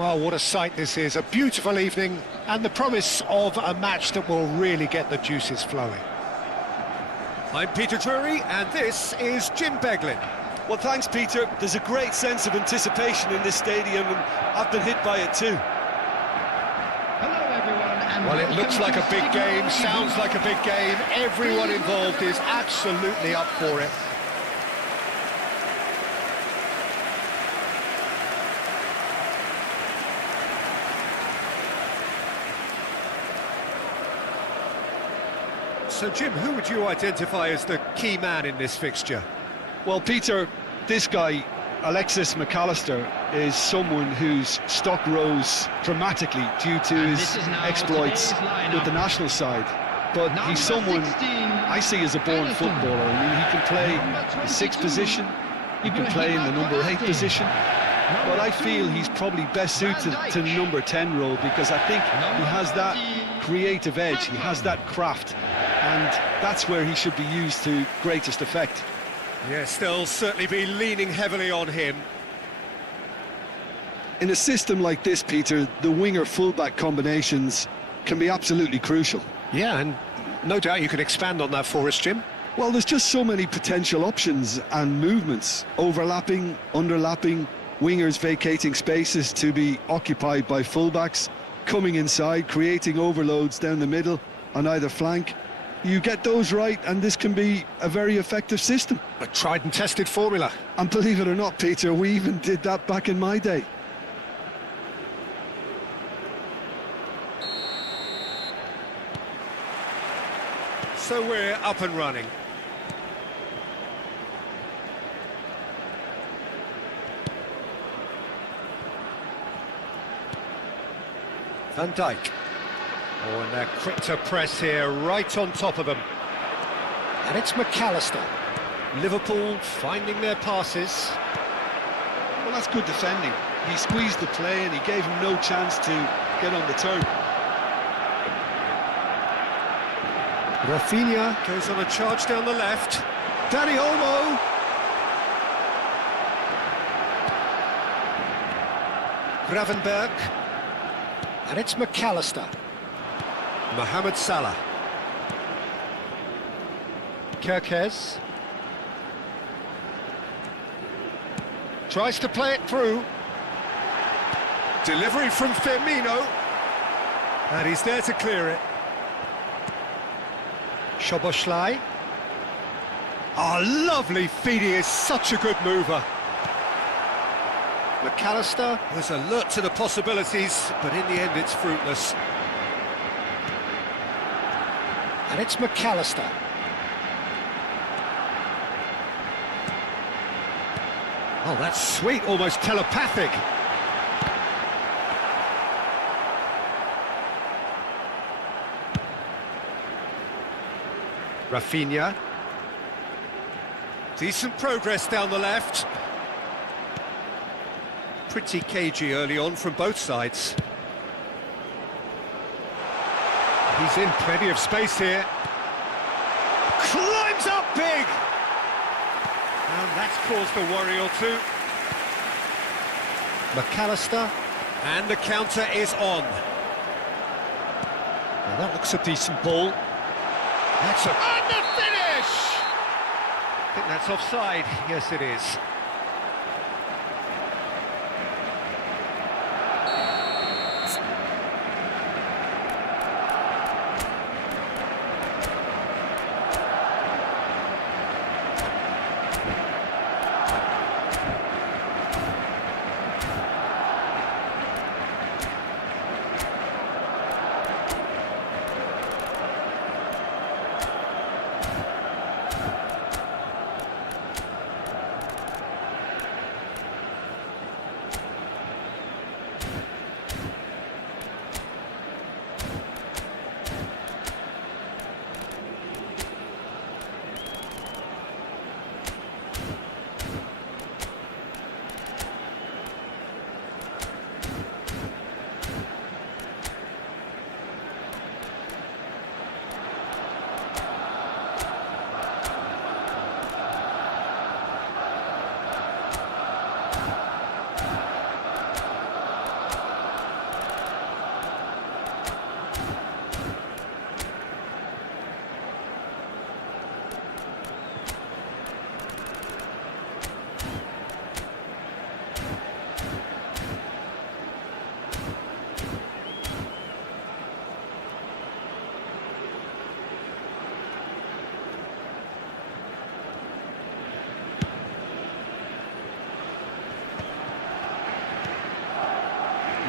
Well, what a sight this is. A beautiful evening and the promise of a match that will really get the juices flowing. I'm Peter Drury and this is Jim Beglin. Well, thanks, Peter. There's a great sense of anticipation in this stadium and I've been hit by it too. Hello, everyone. Well, it looks like a big game, sounds like a big game. Everyone involved is absolutely up for it. So, Jim, who would you identify as the key man in this fixture? Well, Peter, this guy, Alexis McAllister, is someone whose stock rose dramatically due to his exploits with the national side. But he's someone I see as a born footballer. I mean, he can play the 6th position, he can play in the number 8 position. But I feel he's probably best suited to the number 10 role because I think he has that creative edge, he has that craft, and that's where he should be used to greatest effect. Yes, they'll certainly be leaning heavily on him. In a system like this, Peter, the winger-fullback combinations can be absolutely crucial. Yeah, and no doubt you can expand on that for us, Jim. Well, there's just so many potential options and movements, overlapping, underlapping, wingers vacating spaces to be occupied by fullbacks, coming inside, creating overloads down the middle on either flank. You get those right and this can be a very effective system. A tried and tested formula. And believe it or not, Peter, we even did that back in my day. So we're up and running. Van Dijk. Oh, and they're quick to press here, right on top of them. And it's McAllister. Liverpool finding their passes. Well, that's good defending. He squeezed the play and he gave him no chance to get on the turn. Rafinha goes on a charge down the left. Danny Olmo. Gravenberg. And it's McAllister. Mohamed Salah. Kirkez. Tries to play it through. Delivery from Firmino. And he's there to clear it. Szoboszlai. Oh, lovely feed, he is such a good mover. McAllister was alert to the possibilities, but in the end it's fruitless. And it's McAllister. Oh, that's sweet, almost telepathic. Rafinha. Decent progress down the left. Pretty cagey early on from both sides. He's in plenty of space here. Climbs up big! And that's caused a worry or two. McAllister. And the counter is on. Well, that looks a decent ball. That's a... And the finish! I think that's offside. Yes, it is.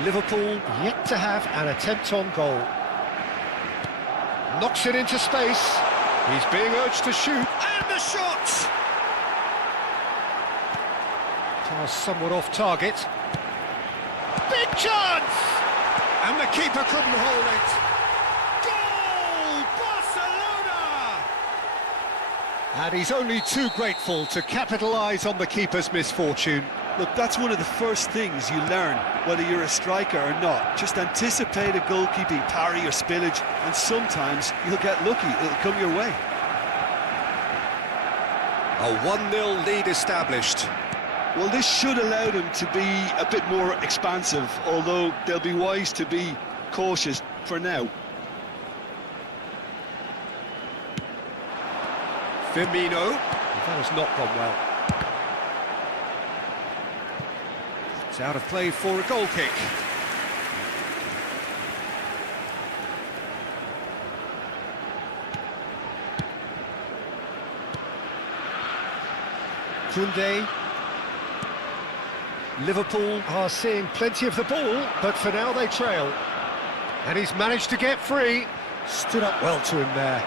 Liverpool yet to have an attempt on goal. Knocks it into space. He's being urged to shoot. And the shot! Pass somewhat off target. Big chance! And the keeper couldn't hold it. Goal! Barcelona! And he's only too grateful to capitalise on the keeper's misfortune. Look, that's one of the first things you learn, whether you're a striker or not. Just anticipate a goalkeeping parry or spillage, and sometimes you'll get lucky, it'll come your way. A 1-0 lead established. Well, this should allow them to be a bit more expansive, although they'll be wise to be cautious for now. Firmino. That has not gone well. It's out of play for a goal kick. Koundé. Liverpool are seeing plenty of the ball, but for now they trail. And he's managed to get free. Stood up well to him there.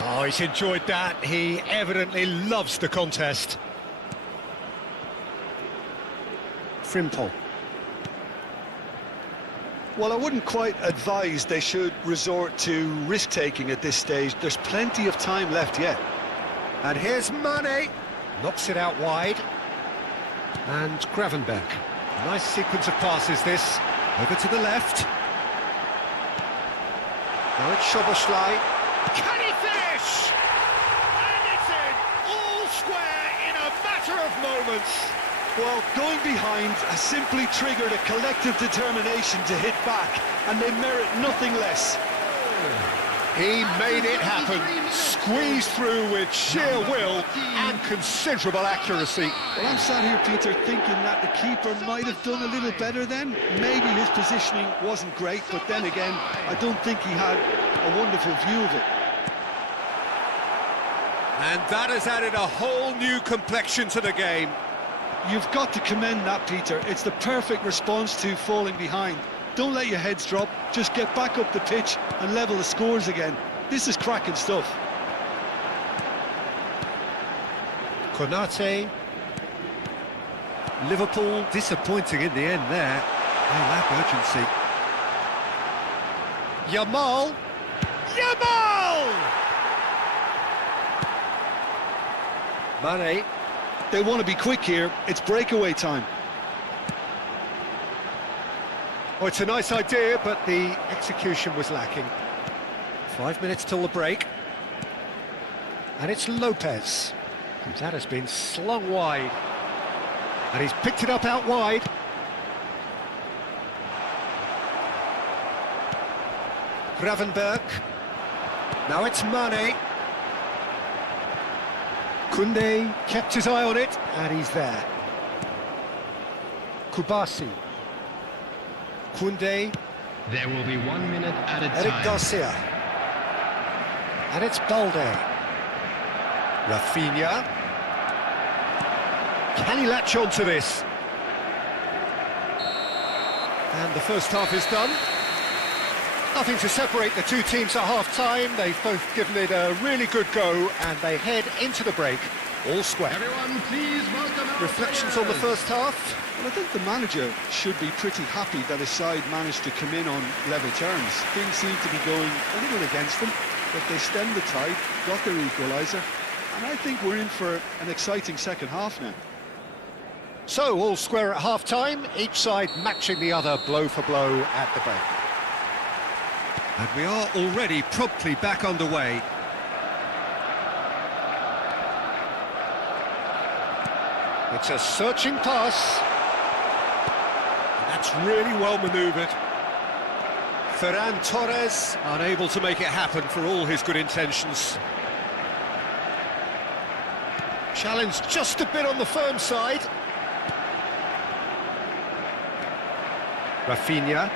Oh, he's enjoyed that. He evidently loves the contest. Frimpong. Well, I wouldn't quite advise they should resort to risk-taking at this stage. There's plenty of time left yet. And here's Mane. Knocks it out wide. And Gravenberg. Nice sequence of passes, this. Over to the left. Now it's Szoboszlai. Can he finish? And it's in! moments. Well, going behind has simply triggered a collective determination to hit back, and they merit nothing less. He made it happen, squeezed through with sheer will and considerable accuracy. Well, I'm sat here, Peter, thinking that the keeper might have done a little better then. Maybe his positioning wasn't great, but then again, I don't think he had a wonderful view of it. And that has added a whole new complexion to the game. You've got to commend that, Peter. It's the perfect response to falling behind. Don't let your heads drop, just get back up the pitch and level the scores again. This is cracking stuff. Konate. Liverpool disappointing in the end there. They lack urgency. Yamal. Mane. They want to be quick here. It's breakaway time. Oh, it's a nice idea, but the execution was lacking. 5 minutes till the break. And it's Lopez. That has been slung wide. And he's picked it up out wide. Gravenberg. Now it's Mane. Koundé kept his eye on it, and he's there. Kubasi. Koundé. There will be 1 minute at a time. Eric Garcia. And it's Balde. Rafinha. Can he latch on to this? And the first half is done. Nothing to separate the two teams at half-time. They've both given it a really good go, and they head into the break all square. Everyone, please welcome our Reflections on the first half? Well, I think the manager should be pretty happy that his side managed to come in on level terms. Things seem to be going a little against them, but they stemmed the tide, got their equaliser, and I think we're in for an exciting second half now. So, all square at half-time, each side matching the other blow for blow at the break. And we are already promptly back underway. It's a searching pass. That's really well manoeuvred. Ferran Torres unable to make it happen for all his good intentions. Challenge just a bit on the firm side. Rafinha.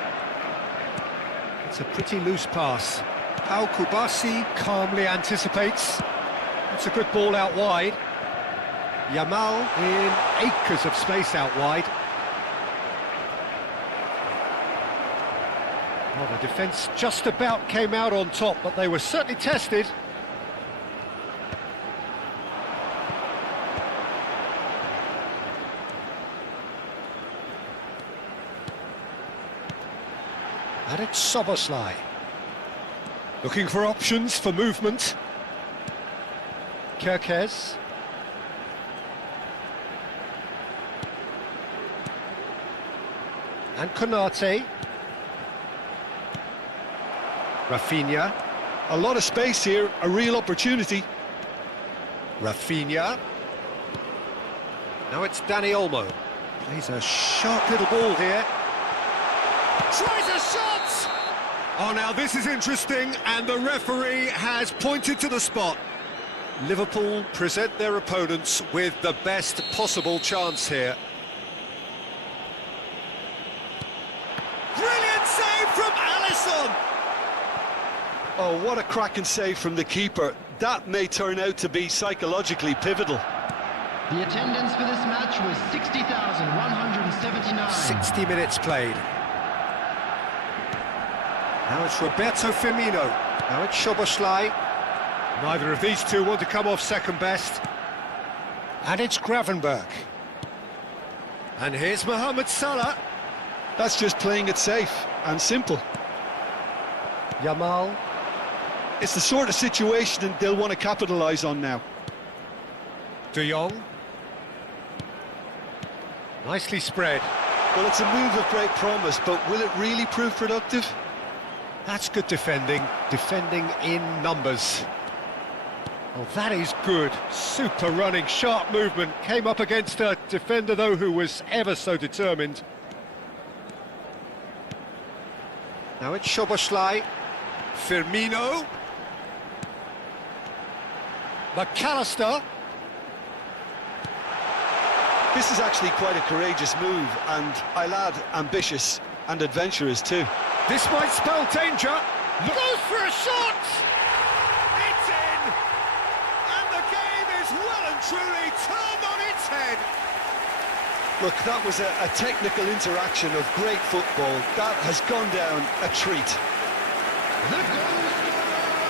It's a pretty loose pass. Pau Kubasi calmly anticipates. It's a good ball out wide. Yamal in acres of space out wide. Well, the defence just about came out on top, but they were certainly tested. And it's Szoboszlai. Looking for options for movement. Kerkez. And Konate. Rafinha. A lot of space here, a real opportunity. Rafinha. Now it's Dani Olmo. Plays a sharp little ball here. Tries a shot! Oh, now this is interesting, and the referee has pointed to the spot. Liverpool present their opponents with the best possible chance here. Brilliant save from Alisson! Oh, what a cracking save from the keeper. That may turn out to be psychologically pivotal. The attendance for this match was 60,179. 60 minutes played. Now it's Roberto Firmino. Now it's Szoboszlai. Neither of these two want to come off second best. And it's Gravenberg. And here's Mohamed Salah. That's just playing it safe and simple. Yamal. It's the sort of situation they'll want to capitalise on now. De Jong. Nicely spread. Well, it's a move of great promise, but will it really prove productive? That's good defending. Defending in numbers. Oh, that is good. Super running, sharp movement. Came up against a defender, though, who was ever so determined. Now it's Szoboszlai. Firmino. McAllister. This is actually quite a courageous move, and I'll add ambitious and adventurous too. This might spell danger. Goes for a shot! It's in! And the game is well and truly turned on its head. Look, that was a technical interaction of great football. That has gone down a treat. The goal scorer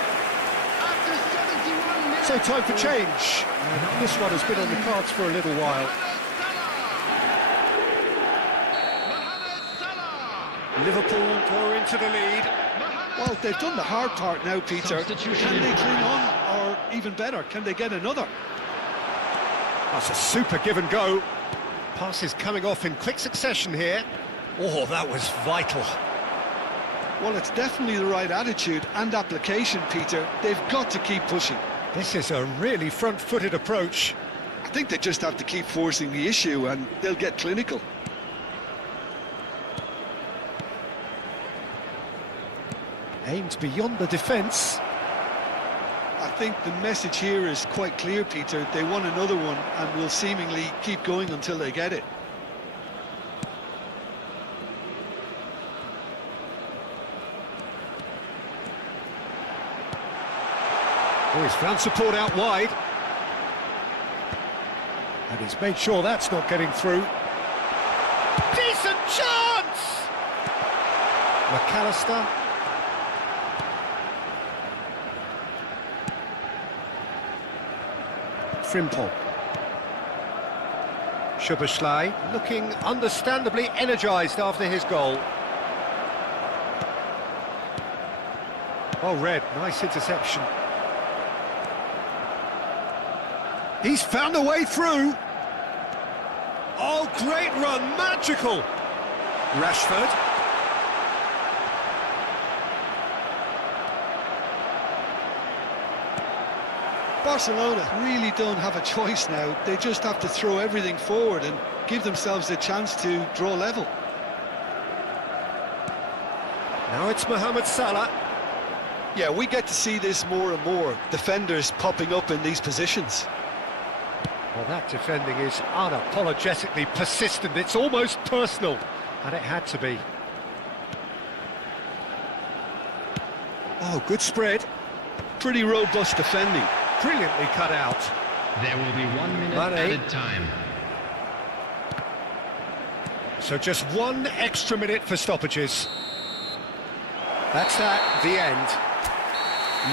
after 71 minutes. So time for change. And this one has been on the cards for a little while. Liverpool go into the lead. Well, they've done the hard part now, Peter. Can they cling on, or even better, can they get another? That's a super give and go. Passes coming off in quick succession here. Oh, that was vital. Well, it's definitely the right attitude and application, Peter. They've got to keep pushing. This is a really front-footed approach. I think they just have to keep forcing the issue and they'll get clinical. Aimed beyond the defence. I think the message here is quite clear, Peter. They want another one and will seemingly keep going until they get it. Oh, he's found support out wide. And he's made sure that's not getting through. Decent chance! McAllister. Frimpong. Szoboszlai looking understandably energised after his goal. Oh, Red, nice interception. He's found a way through. Oh, great run, magical. Rashford. Barcelona really don't have a choice now. They just have to throw everything forward and give themselves a chance to draw level. Now it's Mohamed Salah. Yeah, we get to see this more and more. Defenders popping up in these positions. Well, that defending is unapologetically persistent. It's almost personal, and it had to be. Oh, good spread. Pretty robust defending. Brilliantly cut out. There will be 1 minute added time. So just one extra minute for stoppages. That's that, the end.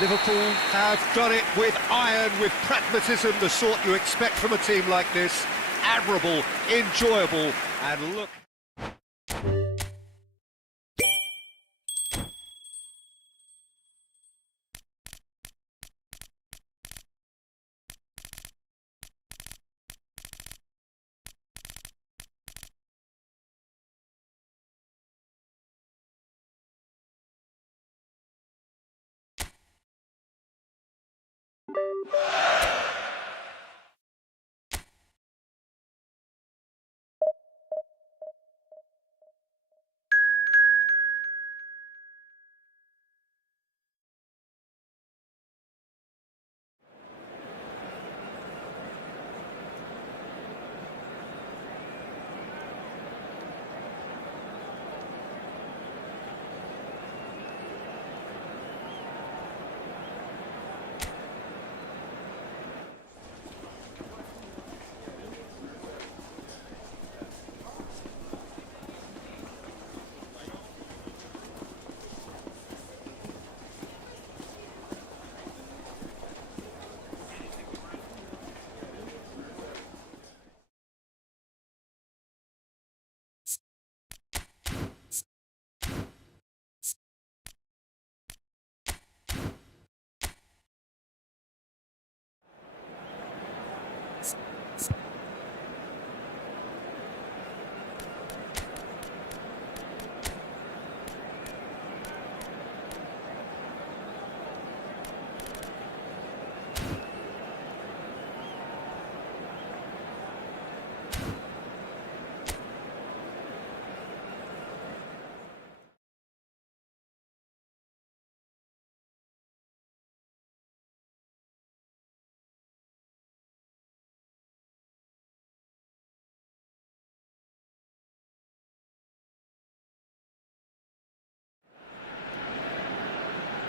Liverpool have done it with iron, with pragmatism, the sort you expect from a team like this. Admirable, enjoyable, and look...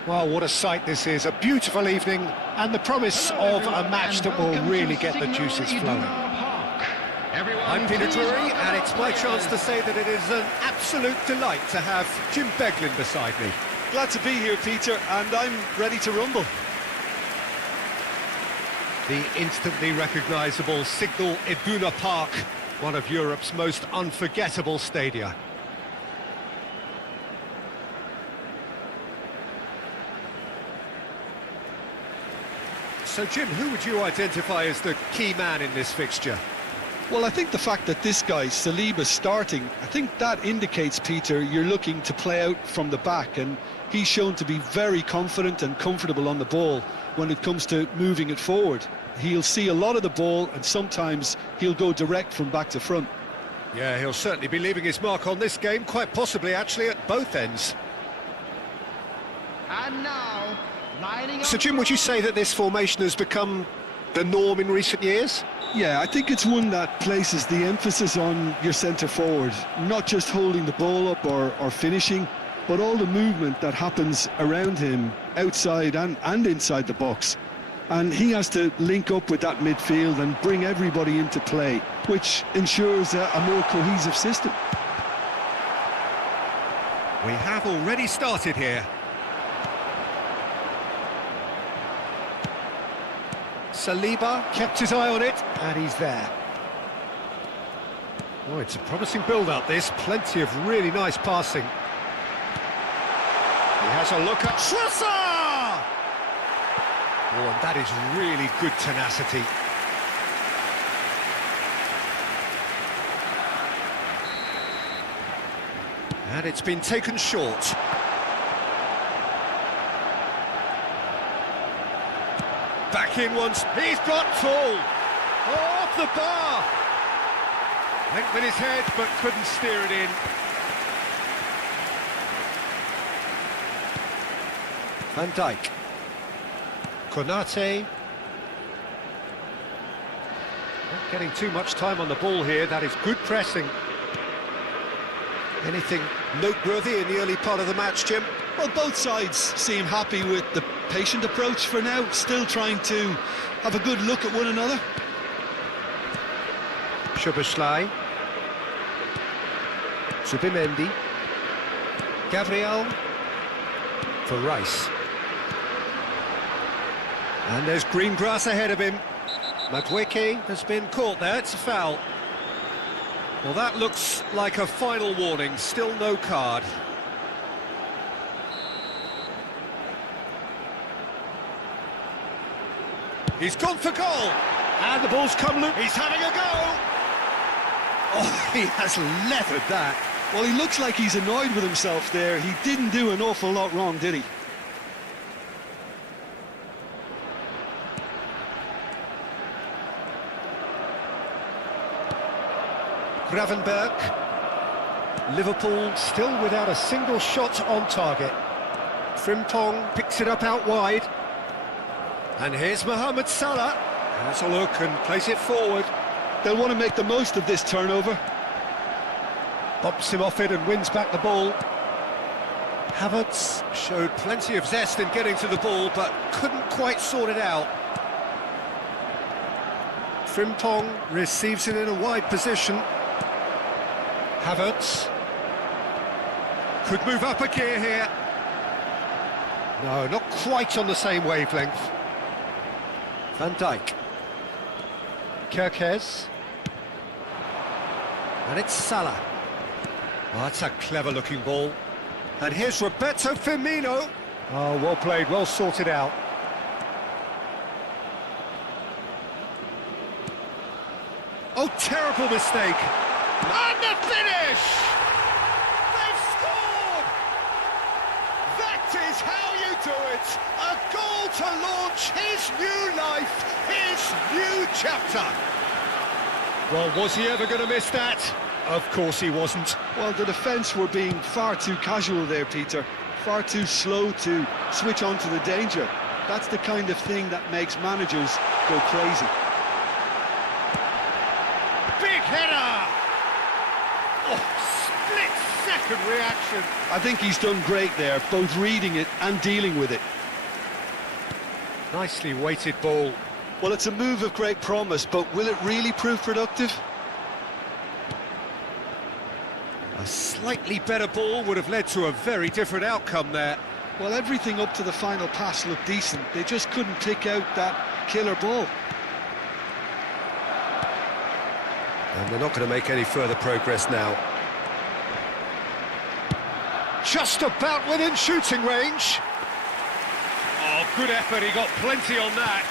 Well, what a sight this is, a beautiful evening, and the promise of a match that will really get the juices flowing. I'm Peter Drury, and it's my chance to say that it is an absolute delight to have Jim Beglin beside me. Glad to be here, Peter, and I'm ready to rumble. The instantly recognisable Signal Iduna Park, one of Europe's most unforgettable stadia. So, Jim, who would you identify as the key man in this fixture? Well, I think the fact that this guy, Saliba's starting, I think that indicates, Peter, you're looking to play out from the back, and he's shown to be very confident and comfortable on the ball when it comes to moving it forward. He'll see a lot of the ball, and sometimes he'll go direct from back to front. Yeah, he'll certainly be leaving his mark on this game, quite possibly, actually, at both ends. And now, lining up. So, Jim, would you say that this formation has become the norm in recent years? Yeah, I think it's one that places the emphasis on your centre forward, not just holding the ball up or finishing, but all the movement that happens around him, outside and inside the box. And he has to link up with that midfield and bring everybody into play, which ensures a more cohesive system. We have already started here. Saliba kept his eye on it, and he's there. Oh, it's a promising build-up, this. Plenty of really nice passing. He has a look at Schlosser! Oh, and that is really good tenacity. And it's been taken short. Back in once, he's got full! Oh, off the bar! Went with his head, but couldn't steer it in. Van Dijk. Konate. Not getting too much time on the ball here, that is good pressing. Anything noteworthy in the early part of the match, Jim? Well, both sides seem happy with the patient approach for now, still trying to have a good look at one another. Szoboszlai. Zubimendi. Gabriel. For Rice. And there's green grass ahead of him. Madueke has been caught there, it's a foul. Well, that looks like a final warning, still no card. He's gone for goal! And the ball's come loose. He's having a go! Oh, he has leathered that. Well, he looks like he's annoyed with himself there. He didn't do an awful lot wrong, did he? Gravenberg. Liverpool still without a single shot on target. Frimpong picks it up out wide. And here's Mohamed Salah. Has a look and plays it forward. They'll want to make the most of this turnover. Bumps him off it and wins back the ball. Havertz showed plenty of zest in getting to the ball, but couldn't quite sort it out. Frimpong receives it in a wide position. Havertz could move up a gear here. No, not quite on the same wavelength. Van Dijk. Kerkez. And it's Salah. Oh, that's a clever-looking ball. And here's Roberto Firmino. Oh, well played, well sorted out. Oh, terrible mistake. And the finish! They've scored! That is how you do it! A goal to launch his new life, his new chapter. Well, was he ever going to miss that? Of course he wasn't. Well, the defence were being far too casual there, Peter. Far too slow to switch on to the danger. That's the kind of thing that makes managers go crazy. Big header! Oh, split-second reaction. I think he's done great there, both reading it and dealing with it. Nicely weighted ball. Well, it's a move of great promise, but will it really prove productive? A slightly better ball would have led to a very different outcome there. Well, everything up to the final pass looked decent. They just couldn't pick out that killer ball. And they're not going to make any further progress now. Just about within shooting range. Oh, good effort, he got plenty on that.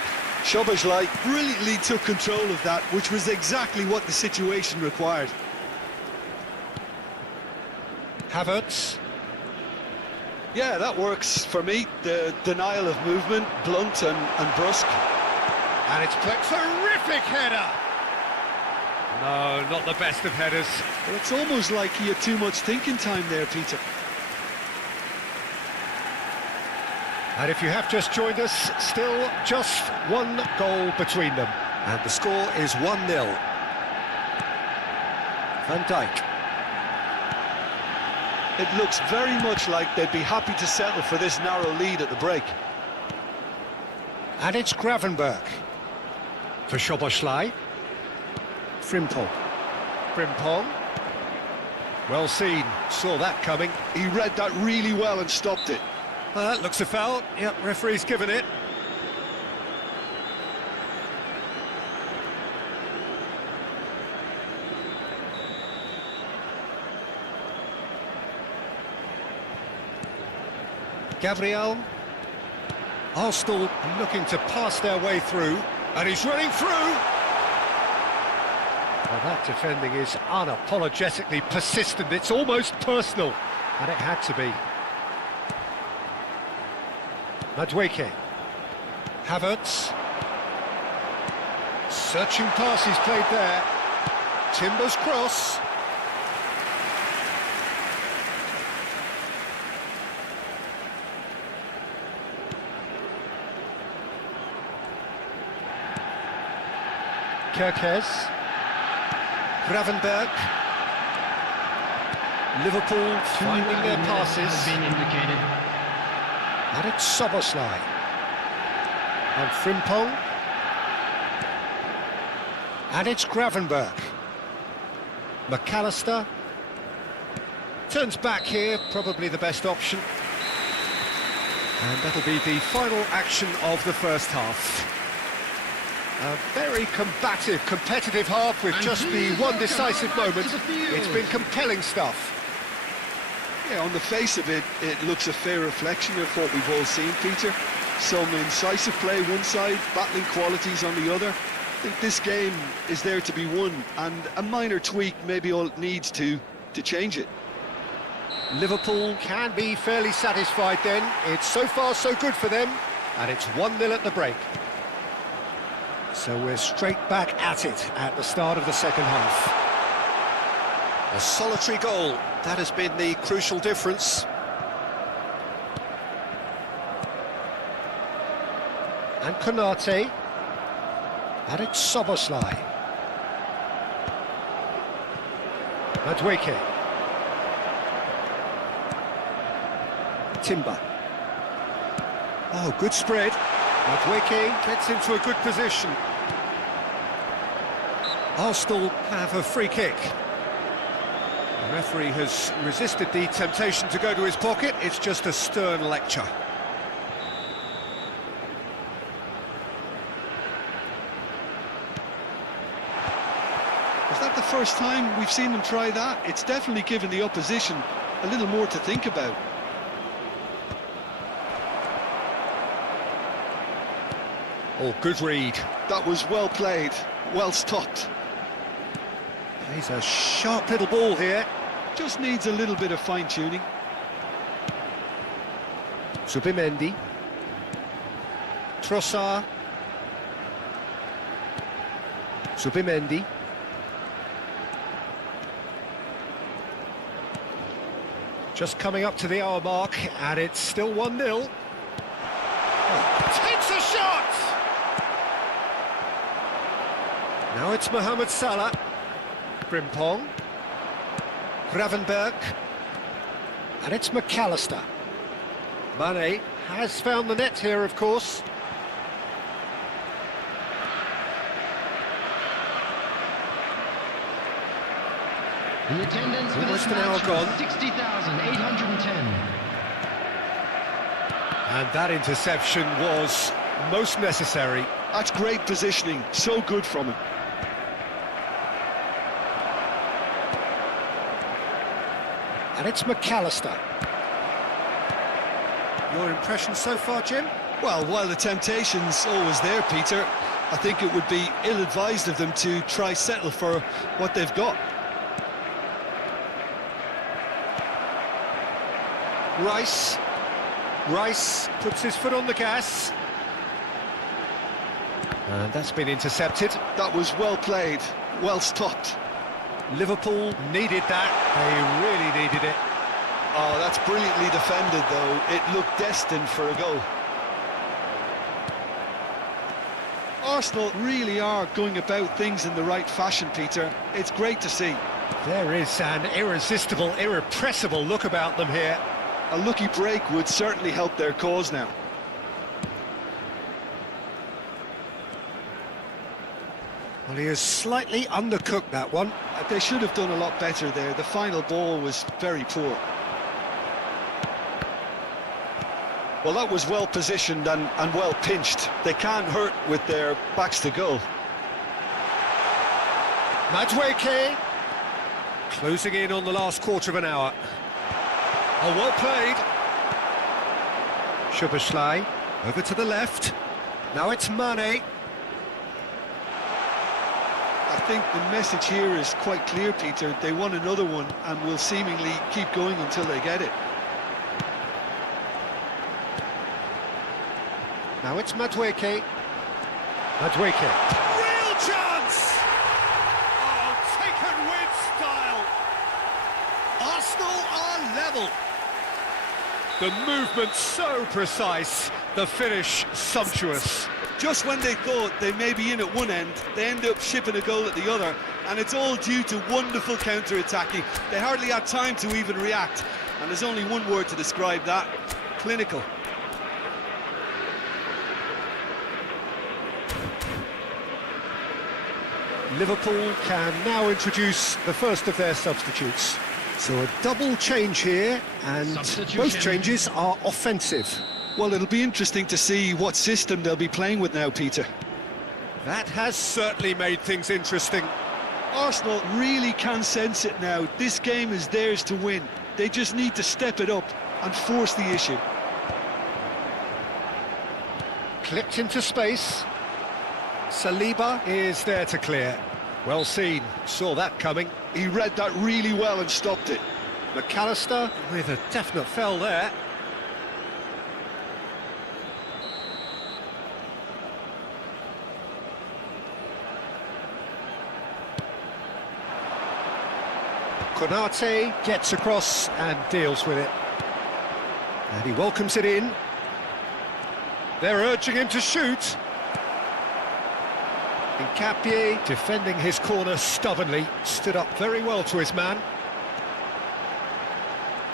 Szoboszlai brilliantly took control of that, which was exactly what the situation required. Havertz. Yeah, that works for me. The denial of movement, blunt and brusque. And it's played. Terrific header! No, not the best of headers. Well, it's almost like he had too much thinking time there, Peter. And if you have just joined us, still just one goal between them. And the score is 1-0. Van Dijk. It looks very much like they'd be happy to settle for this narrow lead at the break. And it's Gravenberch. For Szoboszlai. Frimpong. Frimpong. Well seen, saw that coming. He read that really well and stopped it. Looks a foul. Yep, referee's given it. Gabriel. Arsenal looking to pass their way through, and he's running through. Well, that defending is unapologetically persistent. It's almost personal, and it had to be. DIJK. Havertz. Searching pass he's played there. Timber's cross. Kerkez. Gravenberch. Liverpool finding their passes. And it's Szoboszlai. And Frimpong. And it's Gravenberch. McAllister. Turns back here, probably the best option. And that'll be the final action of the first half. A very combative, competitive half with just the one decisive moment. It's been compelling stuff. Yeah, on the face of it, it looks a fair reflection of what we've all seen, Peter. Some incisive play one side, battling qualities on the other. I think this game is there to be won, and a minor tweak maybe all it needs to change it. Liverpool can be fairly satisfied then. It's so far so good for them, and it's 1-0 at the break. So we're straight back at it at the start of the second half. A solitary goal, that has been the crucial difference. And Konate. And it's Szoboszlai. DIJK. Timber. Oh, good spread. DIJK gets into a good position. Arsenal have a free kick. The referee has resisted the temptation to go to his pocket. It's just a stern lecture. Is that the first time we've seen them try that? It's definitely given the opposition a little more to think about. Oh, good read. That was well played, well stopped. He's a sharp little ball here. Just needs a little bit of fine-tuning. Zubimendi. Trossard. Zubimendi. Just coming up to the hour mark, and it's still 1-0. Oh, takes a shot! Now it's Mohamed Salah. Frimpong. Gravenberg. And it's McAllister. Mane has found the net here, of course. The attendance for Almost this an hour match gone. was 60,810. And that interception was most necessary. That's great positioning, so good from him. And it's McAllister. Your impression so far, Jim? Well, while the temptation's always there, Peter, I think it would be ill-advised of them to try settle for what they've got. Rice puts his foot on the gas. And that's been intercepted. That was well played, well stopped. Liverpool needed that. They really needed it. Oh, that's brilliantly defended, though. It looked destined for a goal. Arsenal really are going about things in the right fashion, Peter. It's great to see. There is an irresistible, irrepressible look about them here. A lucky break would certainly help their cause now. Well, he has slightly undercooked that one. They should have done a lot better there. The final ball was very poor. Well, that was well positioned and well pinched. They can't hurt with their backs to goal. Madueke closing in on the last quarter of an hour. Oh, well played. Szoboszlai over to the left. Now it's Mane. I think the message here is quite clear, Peter. They want another one and will seemingly keep going until they get it. Now it's Madueke. Madueke. Real chance! Oh, taken with style. Arsenal are level. The movement so precise, the finish sumptuous. Just when they thought they may be in at one end, they end up shipping a goal at the other, and it's all due to wonderful counter-attacking. They hardly had time to even react, and there's only one word to describe that: clinical. Liverpool can now introduce the first of their substitutes. So a double change here, and both changes are offensive. Well, it'll be interesting to see what system they'll be playing with now, Peter. That has certainly made things interesting. Arsenal really can sense it now. This game is theirs to win. They just need to step it up and force the issue. Clipped into space. Saliba is there to clear. Well seen, saw that coming. He read that really well and stopped it. McAllister with a definite foul there. Konate gets across and deals with it. And he welcomes it in. They're urging him to shoot. Nkapie, defending his corner stubbornly, stood up very well to his man.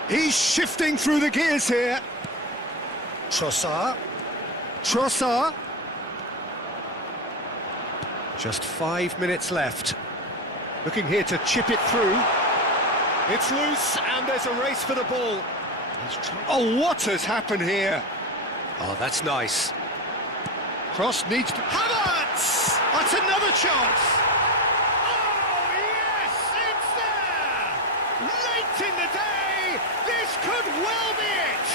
He's shifting through the gears here. Trossard. Just 5 minutes left. Looking here to chip it through. It's loose, and there's a race for the ball. Oh, what has happened here? Oh, that's nice. Cross needs to... Havertz! That's another chance! Oh, yes, it's there! Late in the day, this could well be it!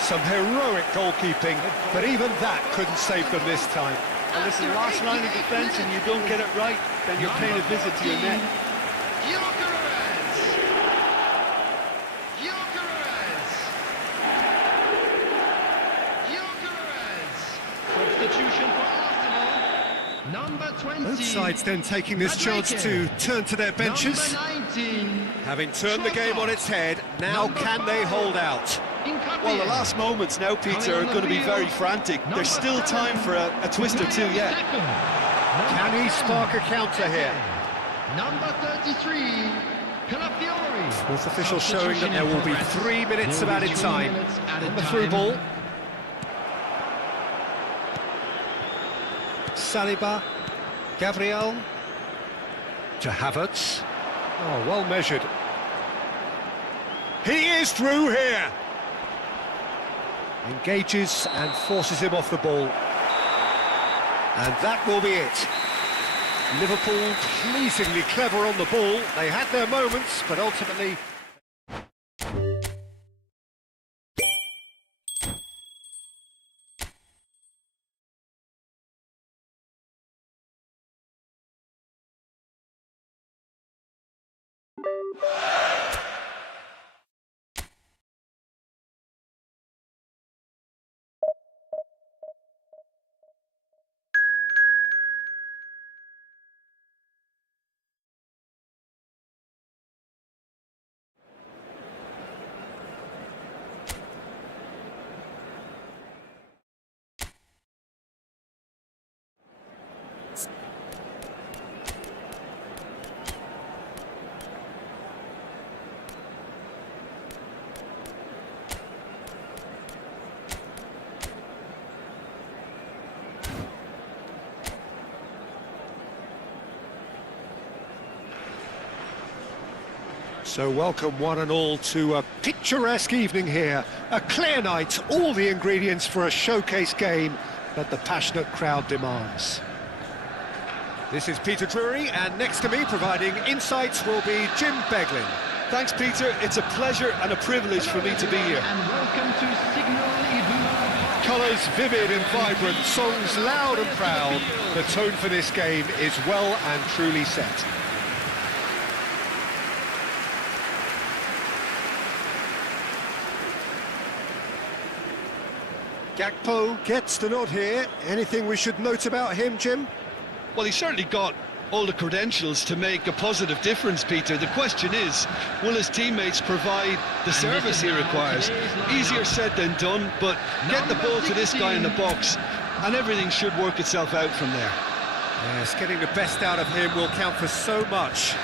Some heroic goalkeeping, but even that couldn't save them this time. And listen, last line of defence and you don't get it right, then you're paying a visit to your net. Substitution for Arsenal. Number 20. Both sides then taking this chance to turn to their benches. Number 19. Having turned the game on its head, now can they hold out? Well, the last moments now, Peter, are going to be very frantic. There's still time for a twist or two yet. Can he spark a counter here? Number 33, Kalah. Fourth official showing that there will be 3 minutes of added time. And the through ball. Saliba, Gabriel, to Havertz. Oh, well measured. He is through here. Engages and forces him off the ball. And that will be it. Liverpool pleasingly clever on the ball. They had their moments, but ultimately... So welcome one and all to a picturesque evening here. A clear night, all the ingredients for a showcase game that the passionate crowd demands. This is Peter Drury, and next to me providing insights will be Jim Beglin. Thanks, Peter. It's a pleasure and a privilege for me to be here. And welcome to Signal Iduna. Colours vivid and vibrant, songs loud and proud. The tone for this game is well and truly set. GACHA gets the nod here. Anything we should note about him, Jim? Well, he's certainly got all the credentials to make a positive difference, Peter. The question is, will his teammates provide the service he requires? Easier said than done, but get the ball to this guy in the box, and everything should work itself out from there. Yes, getting the best out of him will count for so much.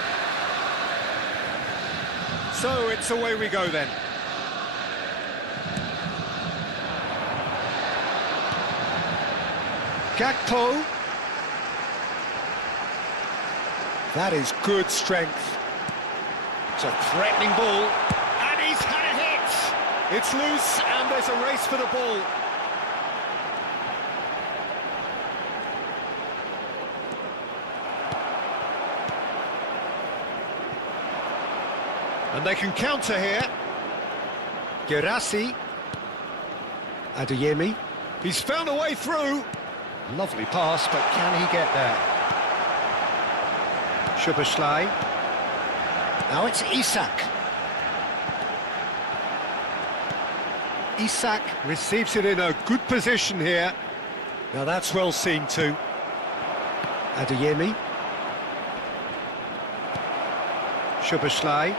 So it's away we go then. GACHA. That is good strength. It's a threatening ball, and he's had a hit! It's loose, and there's a race for the ball. And they can counter here. Gerasi. Adeyemi. He's found a way through. Lovely pass, but can he get there? Szoboszlai. Now it's Isak. Isak receives it in a good position here. Now that's well seen too. Adeyemi. Szoboszlai.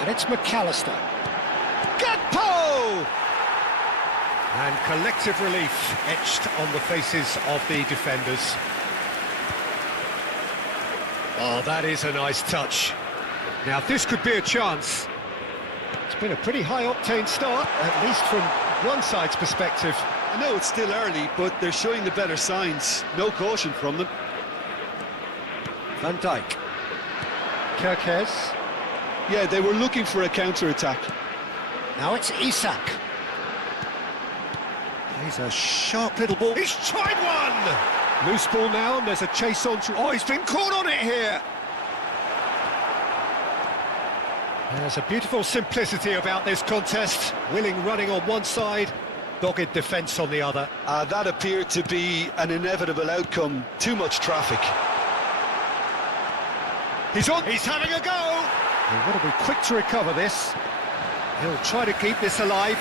And it's McAllister. GACHA! And collective relief etched on the faces of the defenders. Oh, that is a nice touch. Now, this could be a chance. It's been a pretty high-octane start, at least from one side's perspective. I know it's still early, but they're showing the better signs. No caution from them. Van Dijk. Kerkez. Yeah, they were looking for a counter-attack. Now it's Isak. He's a sharp little ball. He's tried one! Loose ball now, and there's a chase on. Oh, he's been caught on it here! There's a beautiful simplicity about this contest. Willing running on one side, dogged defence on the other. That appeared to be an inevitable outcome. Too much traffic. He's on! He's having a go! He's got to be quick to recover this. He'll try to keep this alive.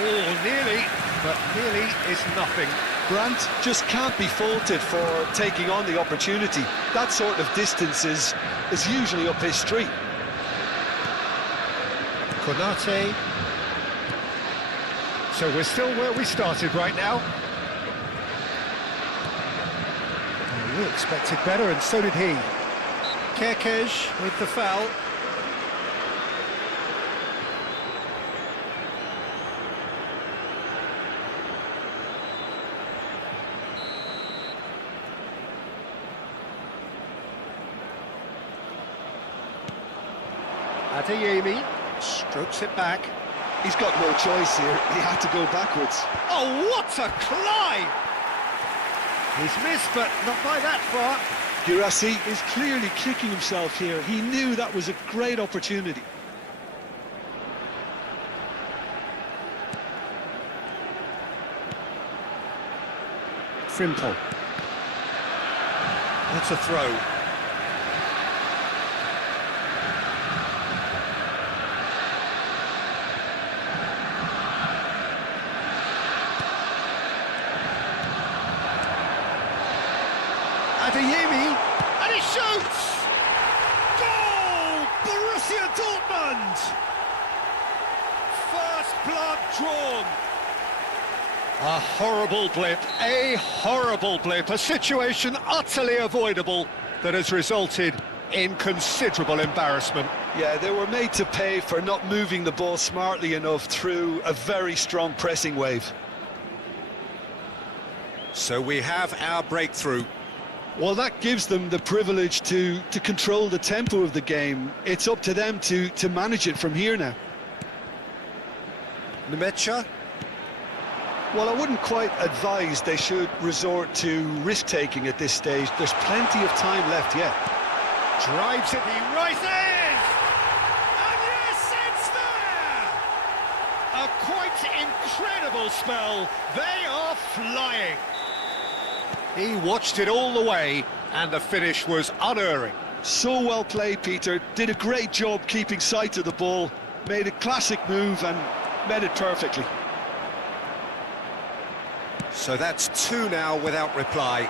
Oh, nearly, but nearly is nothing. Grant just can't be faulted for taking on the opportunity. That sort of distance is usually up his street. Konate. So we're still where we started right now. He expected better, and so did he. Kerkej with the foul. ATAU strokes it back. He's got no choice here. He had to go backwards. Oh, what a climb! He's missed, but not by that far. Girassi is clearly kicking himself here. He knew that was a great opportunity. Frimpel. That's a throw. Adeyemi, and he shoots! Goal! Borussia Dortmund! First blood drawn. A horrible blip, a situation utterly avoidable that has resulted in considerable embarrassment. Yeah, they were made to pay for not moving the ball smartly enough through a very strong pressing wave. So we have our breakthrough. Well, that gives them the privilege to control the tempo of the game. It's up to them to manage it from here now. Nemecha. Well, I wouldn't quite advise they should resort to risk-taking at this stage. There's plenty of time left yet. Drives it, he rises! And yes, it's there! A quite incredible spell. They are flying. He watched it all the way, and the finish was unerring. So well played, Peter. Did a great job keeping sight of the ball. Made a classic move and met it perfectly. So that's 2 now without reply.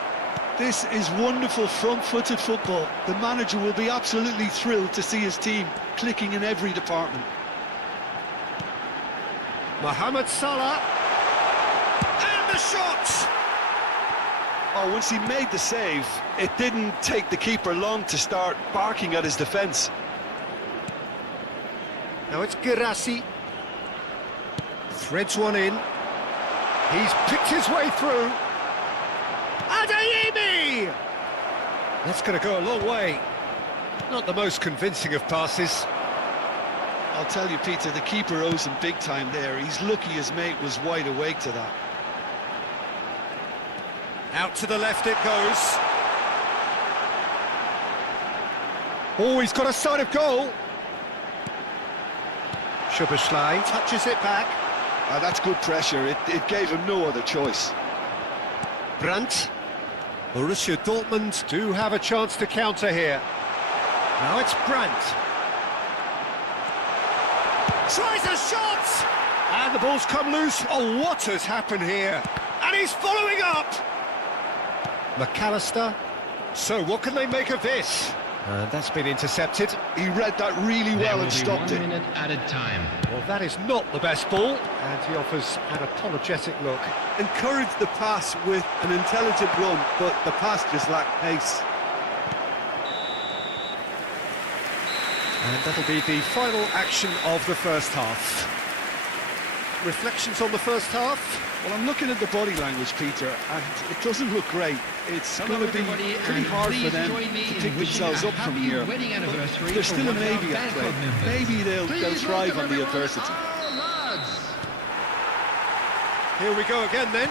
This is wonderful front-footed football. The manager will be absolutely thrilled to see his team clicking in every department. Mohamed Salah. And the shot! Oh, once he made the save, it didn't take the keeper long to start barking at his defence. Now it's Girassi. Threads one in. He's picked his way through. Adeyemi! That's going to go a long way. Not the most convincing of passes. I'll tell you, Peter, the keeper owes him big time there. He's lucky his mate was wide awake to that. Out to the left it goes. Oh, he's got a sight of goal. Szoboszlai touches it back. That's good pressure. It gave him no other choice. Brandt. Borussia Dortmund do have a chance to counter here. Now it's Brandt. Tries a shot! And the ball's come loose. Oh, what has happened here? And he's following up! McAllister. So what can they make of this? That's been intercepted. He read that really well and stopped it. 1 minute at a time. Well, that is not the best ball, and he offers an apologetic look. Encouraged the pass with an intelligent run, but the pass just lacked pace. And that'll be the final action of the first half. Reflections on the first half? Well, I'm looking at the body language, Peter, and it doesn't look great. It's going to be pretty hard for them to pick themselves up from here. But there's still a maybe at play. Maybe they'll thrive on the adversity. Here we go again then.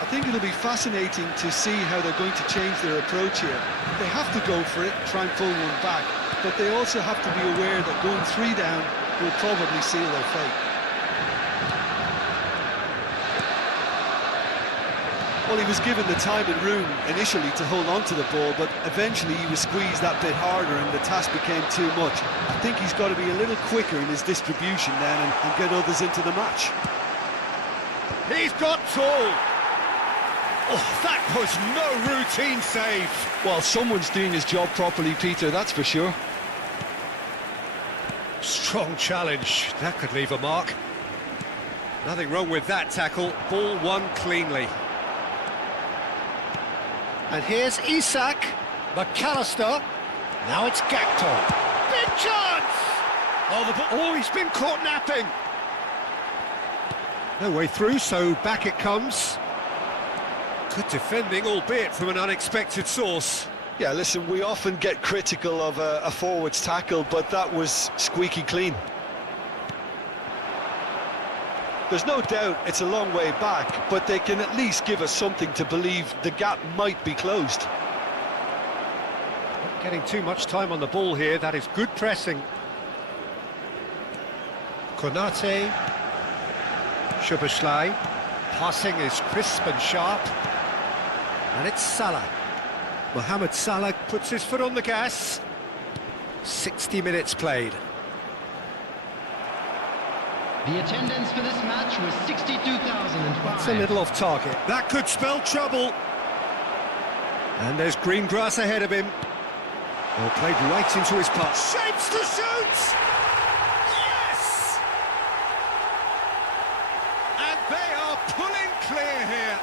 I think it'll be fascinating to see how they're going to change their approach here. They have to go for it, try and pull one back, but they also have to be aware that going 3 down will probably seal their fate. Well, he was given the time and room initially to hold on to the ball, but eventually he was squeezed that bit harder and the task became too much. I think he's got to be a little quicker in his distribution then and get others into the match. He's got tall. Oh, that was no routine save. Well, someone's doing his job properly, Peter, that's for sure. Strong challenge. That could leave a mark. Nothing wrong with that tackle. Ball won cleanly. And here's Isak, McAllister. Now it's GACHA. Big chance! Oh, he's been caught napping. No way through, so back it comes. Good defending, albeit from an unexpected source. Yeah, listen, we often get critical of a forward's tackle, but that was squeaky clean. There's no doubt it's a long way back, but they can at least give us something to believe the gap might be closed. Not getting too much time on the ball here, that is good pressing. Konate, Szoboszlai, passing is crisp and sharp. And it's Salah. Mohamed Salah puts his foot on the gas. 60 minutes played. The attendance for this match was 62,005. It's a little off target. That could spell trouble. And there's green grass ahead of him. Well, played right into his path. Shapes to shoot! Yes! And they are pulling clear here.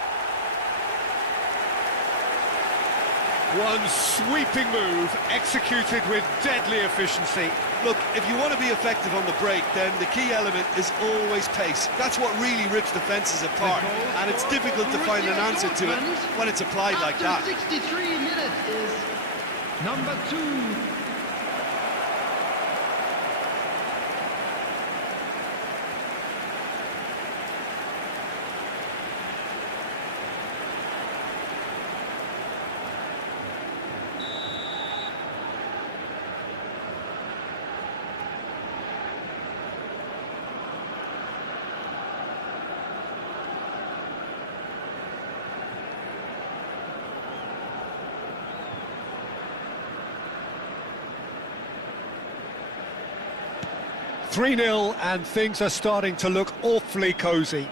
One sweeping move, executed with deadly efficiency. Look, if you want to be effective on the break, then the key element is always pace. That's what really rips defences apart, and it's difficult to find an answer to it when it's applied like that. 63 minutes is number 2. Three-0, and things are starting to look awfully cosy.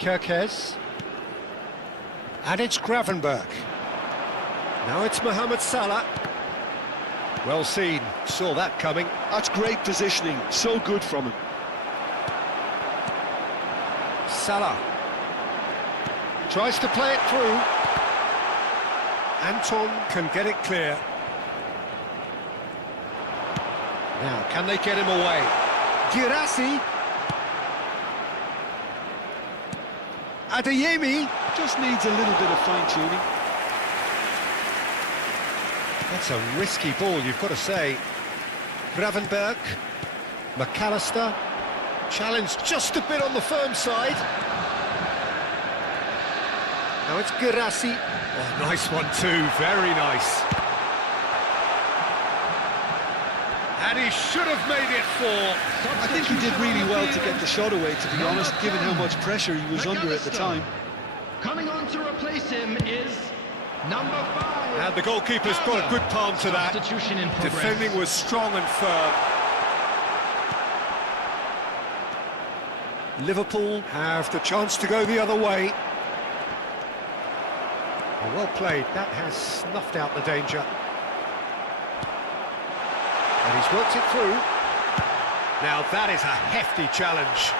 Kerkez. And it's Gravenberch. Now it's Mohamed Salah. Well seen, saw that coming. That's great positioning, so good from him. Salah. Tries to play it through. Anton can get it clear. Now, can they get him away? Girassi. Adeyemi. Just needs a little bit of fine-tuning. That's a risky ball, you've got to say. Gravenberch. McAllister. Challenged just a bit on the firm side. Now it's Girassi. Oh, nice one too, very nice. And he should have made it 4. I think he did really well to get the shot away, to be honest, given how much pressure he was under at the time. Coming on to replace him is number 5. And the goalkeeper's got a good palm to that. Substitution in progress. Defending was strong and firm. Liverpool have the chance to go the other way. Well played, that has snuffed out the danger. And he's worked it through. Now that is a hefty challenge.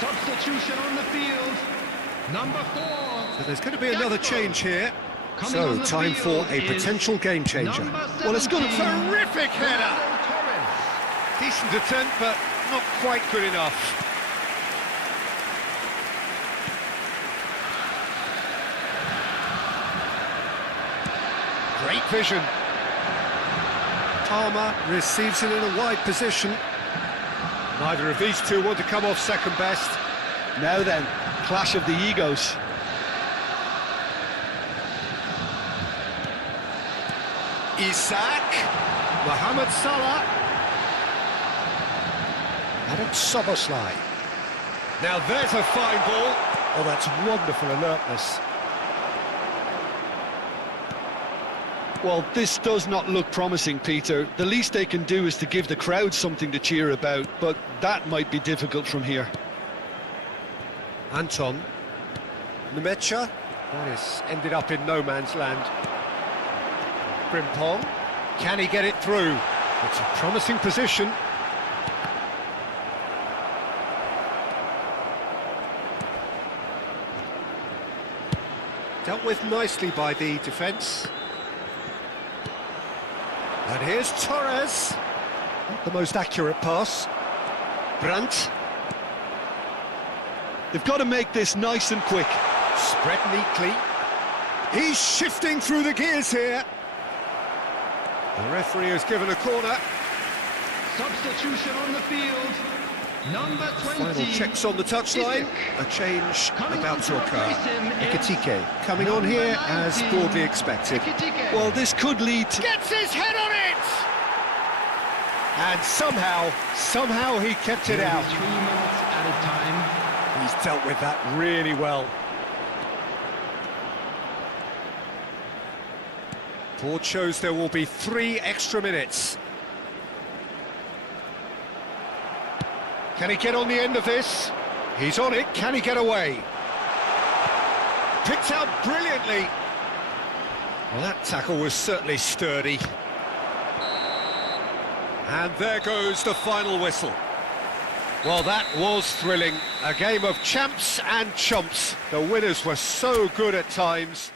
Substitution on the field, number 4. So there's going to be another change here. Coming So on the time for field a is potential game changer. Well, it's got a terrific header. Decent attempt, but not quite good enough. Great vision. Palmer receives it in a wide position. Neither of these two want to come off second best. Now then, clash of the egos. Isak. Mohamed Salah. And it's Szoboszlai. Now there's a fine ball. Oh, that's wonderful alertness. Well, this does not look promising, Peter. The least they can do is to give the crowd something to cheer about, but that might be difficult from here. Anton. Nemecha. That has ended up in no man's land. Frimpong. Can he get it through? It's a promising position. Dealt with nicely by the defence. And here's Torres. Not the most accurate pass. Brandt. They've got to make this nice and quick. Spread neatly. He's shifting through the gears here. The referee has given a corner. Substitution on the field. Number 20. Final checks on the touchline. A change about to occur. DIJK coming on here as broadly expected. Well, this could lead to... Gets his head on it! And somehow he kept it out. 3 minutes at a time. He's dealt with that really well. Board shows there will be 3 extra minutes. Can he get on the end of this? He's on it. Can he get away? Picked out brilliantly. Well, that tackle was certainly sturdy. And there goes the final whistle. Well, that was thrilling. A game of champs and chumps. The winners were so good at times.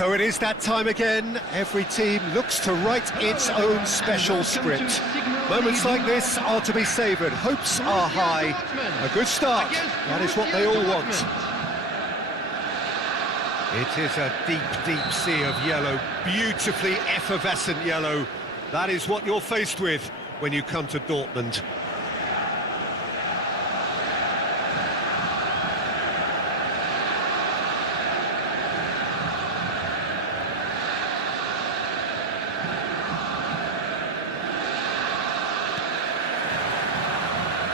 So it is that time again. Every team looks to write its own special script. Moments like this are to be savoured. Hopes are high. A good start. That is what they all want. It is a deep, deep sea of yellow. Beautifully effervescent yellow. That is what you're faced with when you come to Dortmund.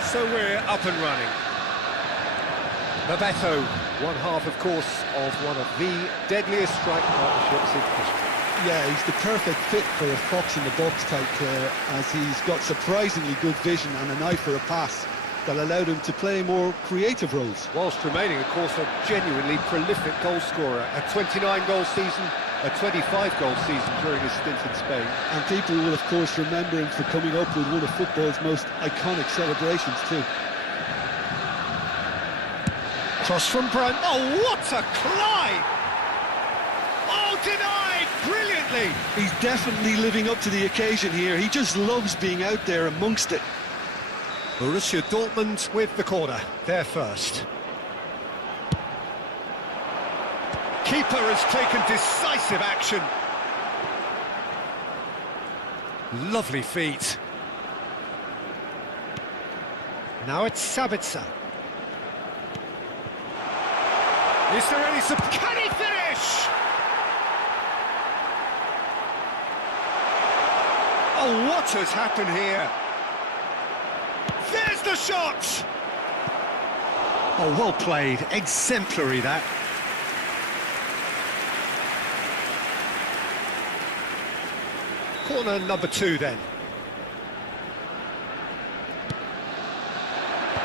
So we're up and running. Bebeto, one half, of course, of one of the deadliest strike partnerships in history. Yeah, he's the perfect fit for a fox in the box type player, as he's got surprisingly good vision and an eye for a pass that allowed him to play more creative roles. Whilst remaining, of course, a genuinely prolific goal scorer. A 29-goal season, a 25-goal season during his stint in Spain. And people will, of course, remember him for coming up with one of football's most iconic celebrations too. Cross from Brown. Oh, what a climb! Oh, denied brilliantly! He's definitely living up to the occasion here. He just loves being out there amongst it. Borussia Dortmund with the corner. They're first. Keeper has taken decisive action. Lovely feet. Now it's Sabitzer. Is there any... Can he finish? Oh, what has happened here? There's the shot! Oh, well played. Exemplary, that. Corner number 2, then.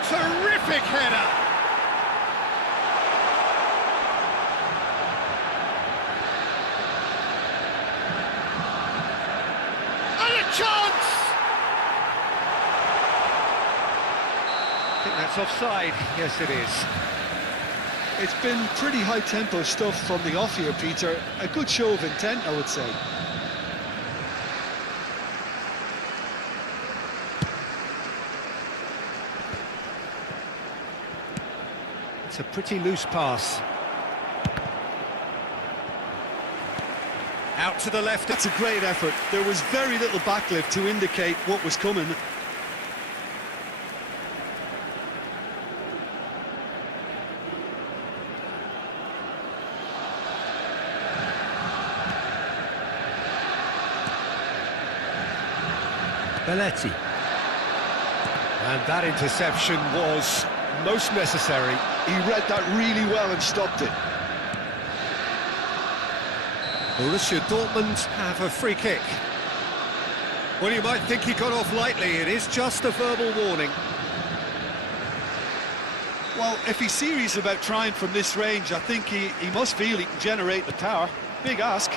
Terrific header! Chance! I think that's offside. Yes, it is. It's been pretty high-tempo stuff from the off here, Peter. A good show of intent, I would say. It's a pretty loose pass. Out to the left. That's a great effort. There was very little backlift to indicate what was coming. Belletti. And that interception was most necessary. He read that really well and stopped it. Borussia Dortmund have a free kick. Well, you might think he got off lightly. It is just a verbal warning. Well, if he's serious about trying from this range, I think he must feel he can generate the power. Big ask.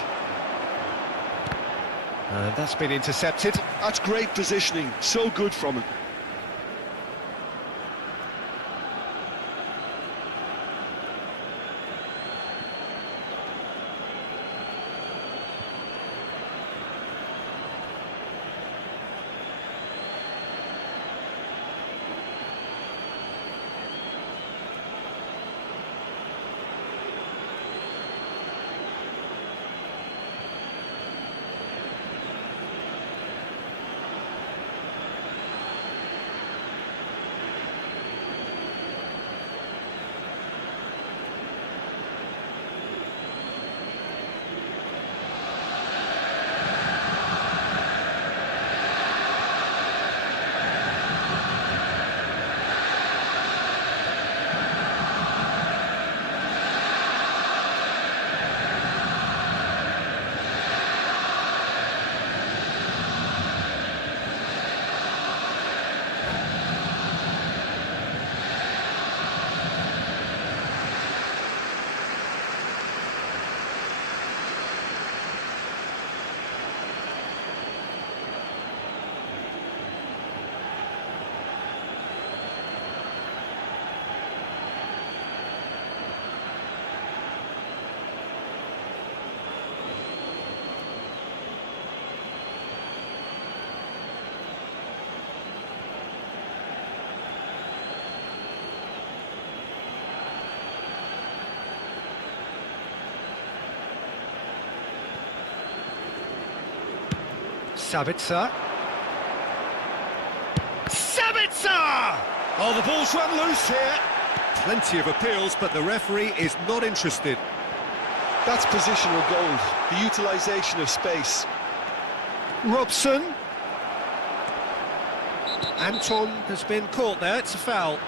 That's been intercepted. That's great positioning. So good from him. Sabitzer. Sabitzer! Oh, the ball's run loose here. Plenty of appeals, but the referee is not interested. That's positional gold, the utilisation of space. Robson. Anton has been caught there, it's a foul.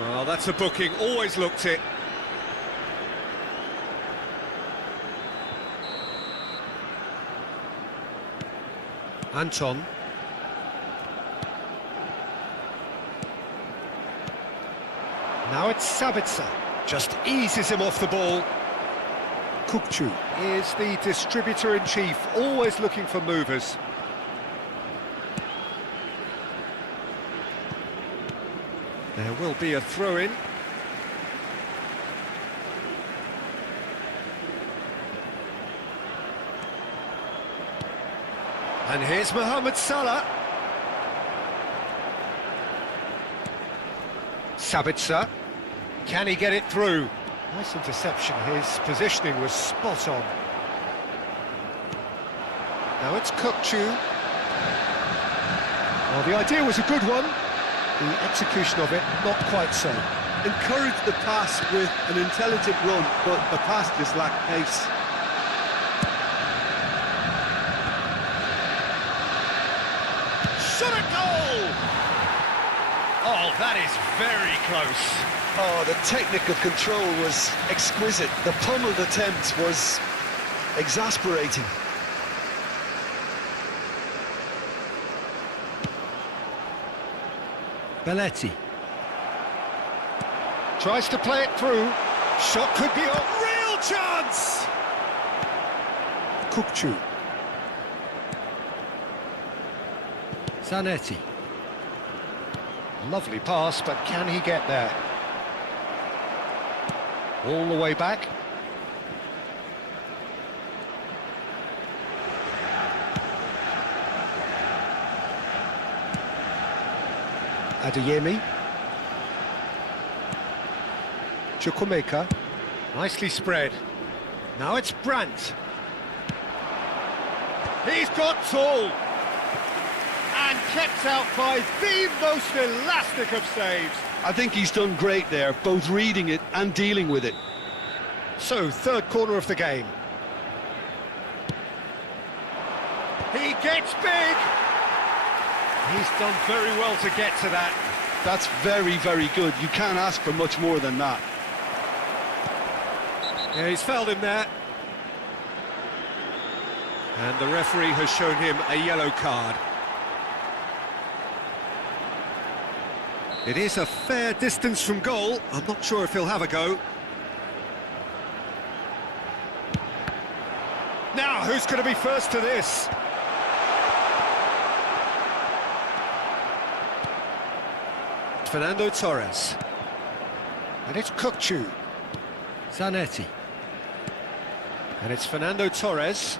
Well, that's a booking, always looked it. Anton. Now it's Sabitzer. Just eases him off the ball. Kukçu is the distributor-in-chief, always looking for movers. There will be a throw-in. And here's Mohamed Salah. Sabitzer. Can he get it through? Nice interception, his positioning was spot on. Now it's Kukçu. Well, the idea was a good one. The execution of it, not quite so. Encouraged the pass with an intelligent run, but the pass just lacked pace. Shot a goal! Oh, that is very close. Oh, the technical control was exquisite. The pummeled attempt was exasperating. Belletti. Tries to play it through. Shot could be a real chance! Kukçu. Zanetti. Lovely pass, but can he get there? All the way back. Adeyemi. Chukwuemeka. Nicely spread. Now it's Brandt. He's got tall. And kept out by the most elastic of saves. I think he's done great there, both reading it and dealing with it. So, third corner of the game. He gets big. He's done very well to get to that. That's very, very good. You can't ask for much more than that. Yeah, he's fouled him there. And the referee has shown him a yellow card. It is a fair distance from goal. I'm not sure if he'll have a go. Now, who's going to be first to this? Fernando Torres. And it's Kukçu. Zanetti. And it's Fernando Torres.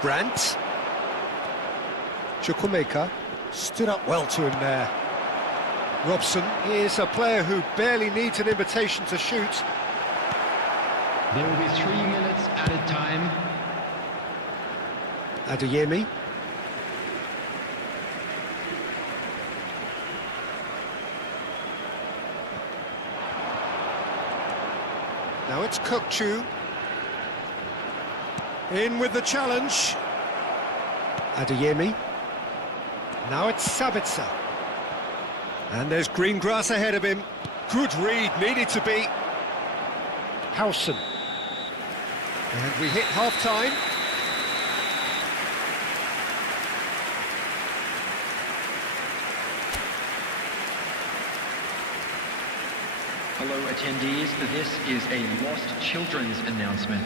Brandt. Chukwuemeka stood up well to him there. Robson is a player who barely needs an invitation to shoot. There will be 3 minutes added time. Adeyemi. Now it's Kukçu. In with the challenge. Adeyemi. Now it's Sabitzer. And there's green grass ahead of him. Good read, needed to be. Howson. And we hit half-time. Hello attendees, this is a lost children's announcement.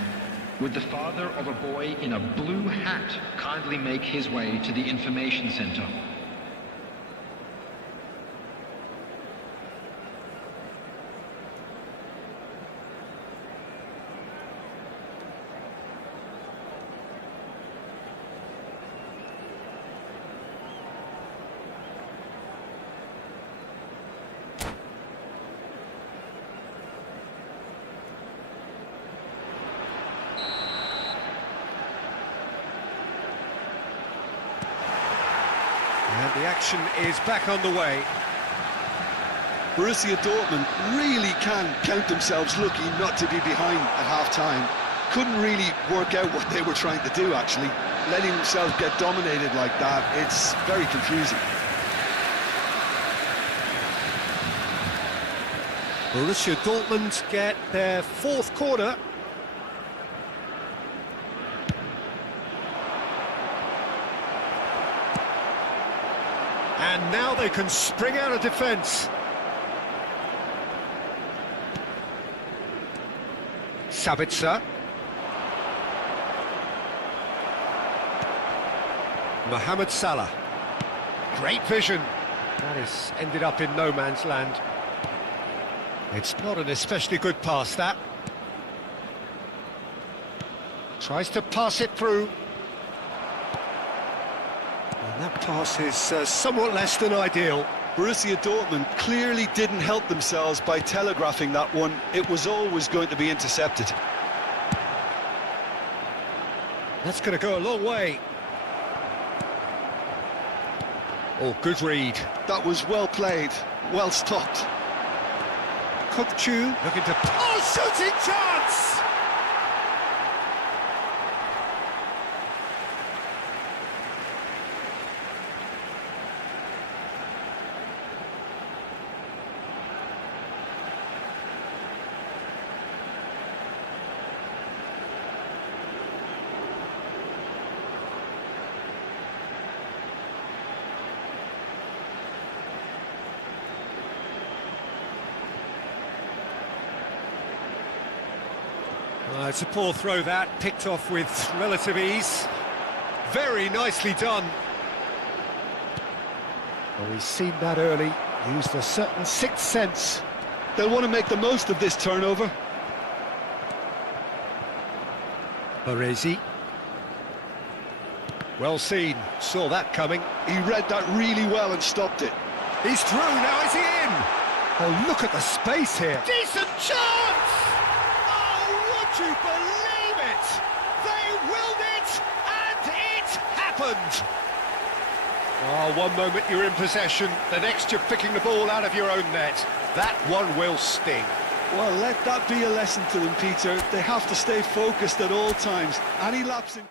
Would the father of a boy in a blue hat kindly make his way to the information center? And the action is back on the way. Borussia Dortmund really can count themselves lucky not to be behind at half-time. Couldn't really work out what they were trying to do, actually. Letting themselves get dominated like that, it's very confusing. Borussia Dortmund get their fourth corner. And now they can spring out of defence. Sabitzer. Mohamed Salah. Great vision. That has ended up in no man's land. It's not an especially good pass, that. Tries to pass it through. And that pass is somewhat less than ideal. Borussia Dortmund clearly didn't help themselves by telegraphing that one. It was always going to be intercepted. That's going to go a long way. Oh, good read. That was well played, well stopped. Kokchu looking to... Oh, shooting chance! It's a poor throw, that, picked off with relative ease. Very nicely done. Well, we've seen that early, used a certain sixth sense. They'll want to make the most of this turnover. Baresi. Well seen, saw that coming. He read that really well and stopped it. He's through, now is he in? Oh, look at the space here. Decent chance! Would you believe it? They willed it, and it happened! Oh, one moment you're in possession, the next you're picking the ball out of your own net. That one will sting. Well, let that be a lesson to them, Peter. They have to stay focused at all times. Any lapse in...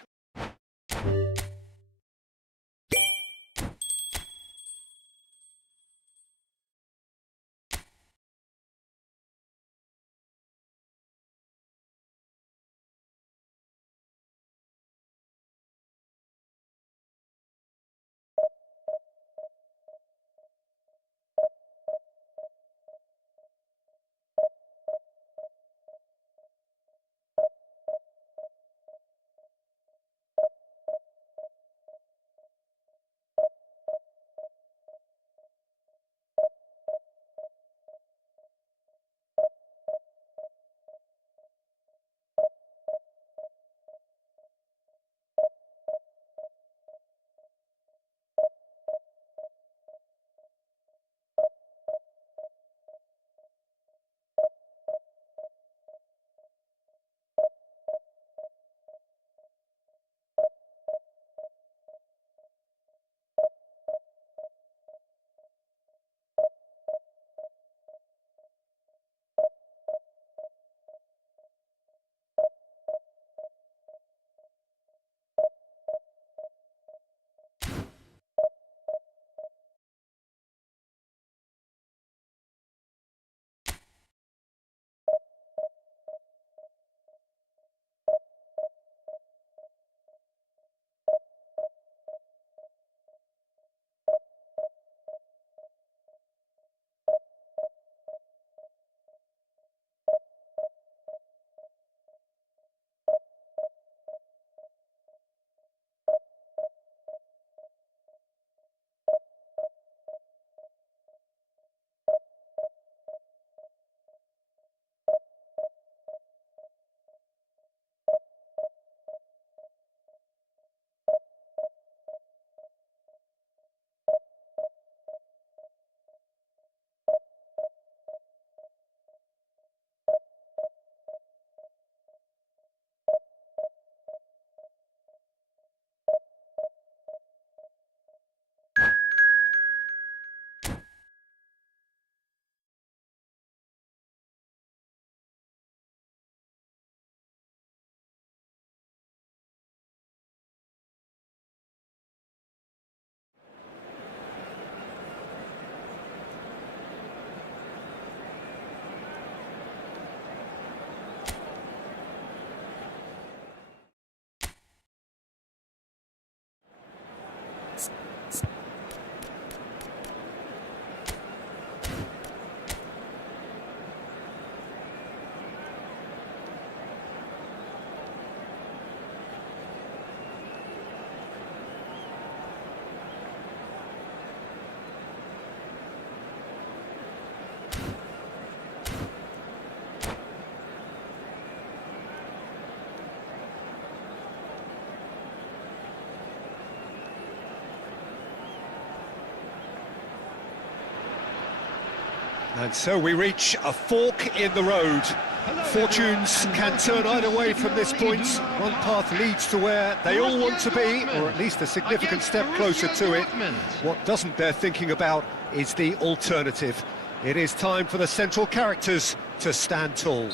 And so we reach a fork in the road. Fortunes can turn either way from this point. One path leads to where they all want to be, or at least a significant step closer to it. What doesn't bear thinking about is the alternative. It is time for the central characters to stand tall.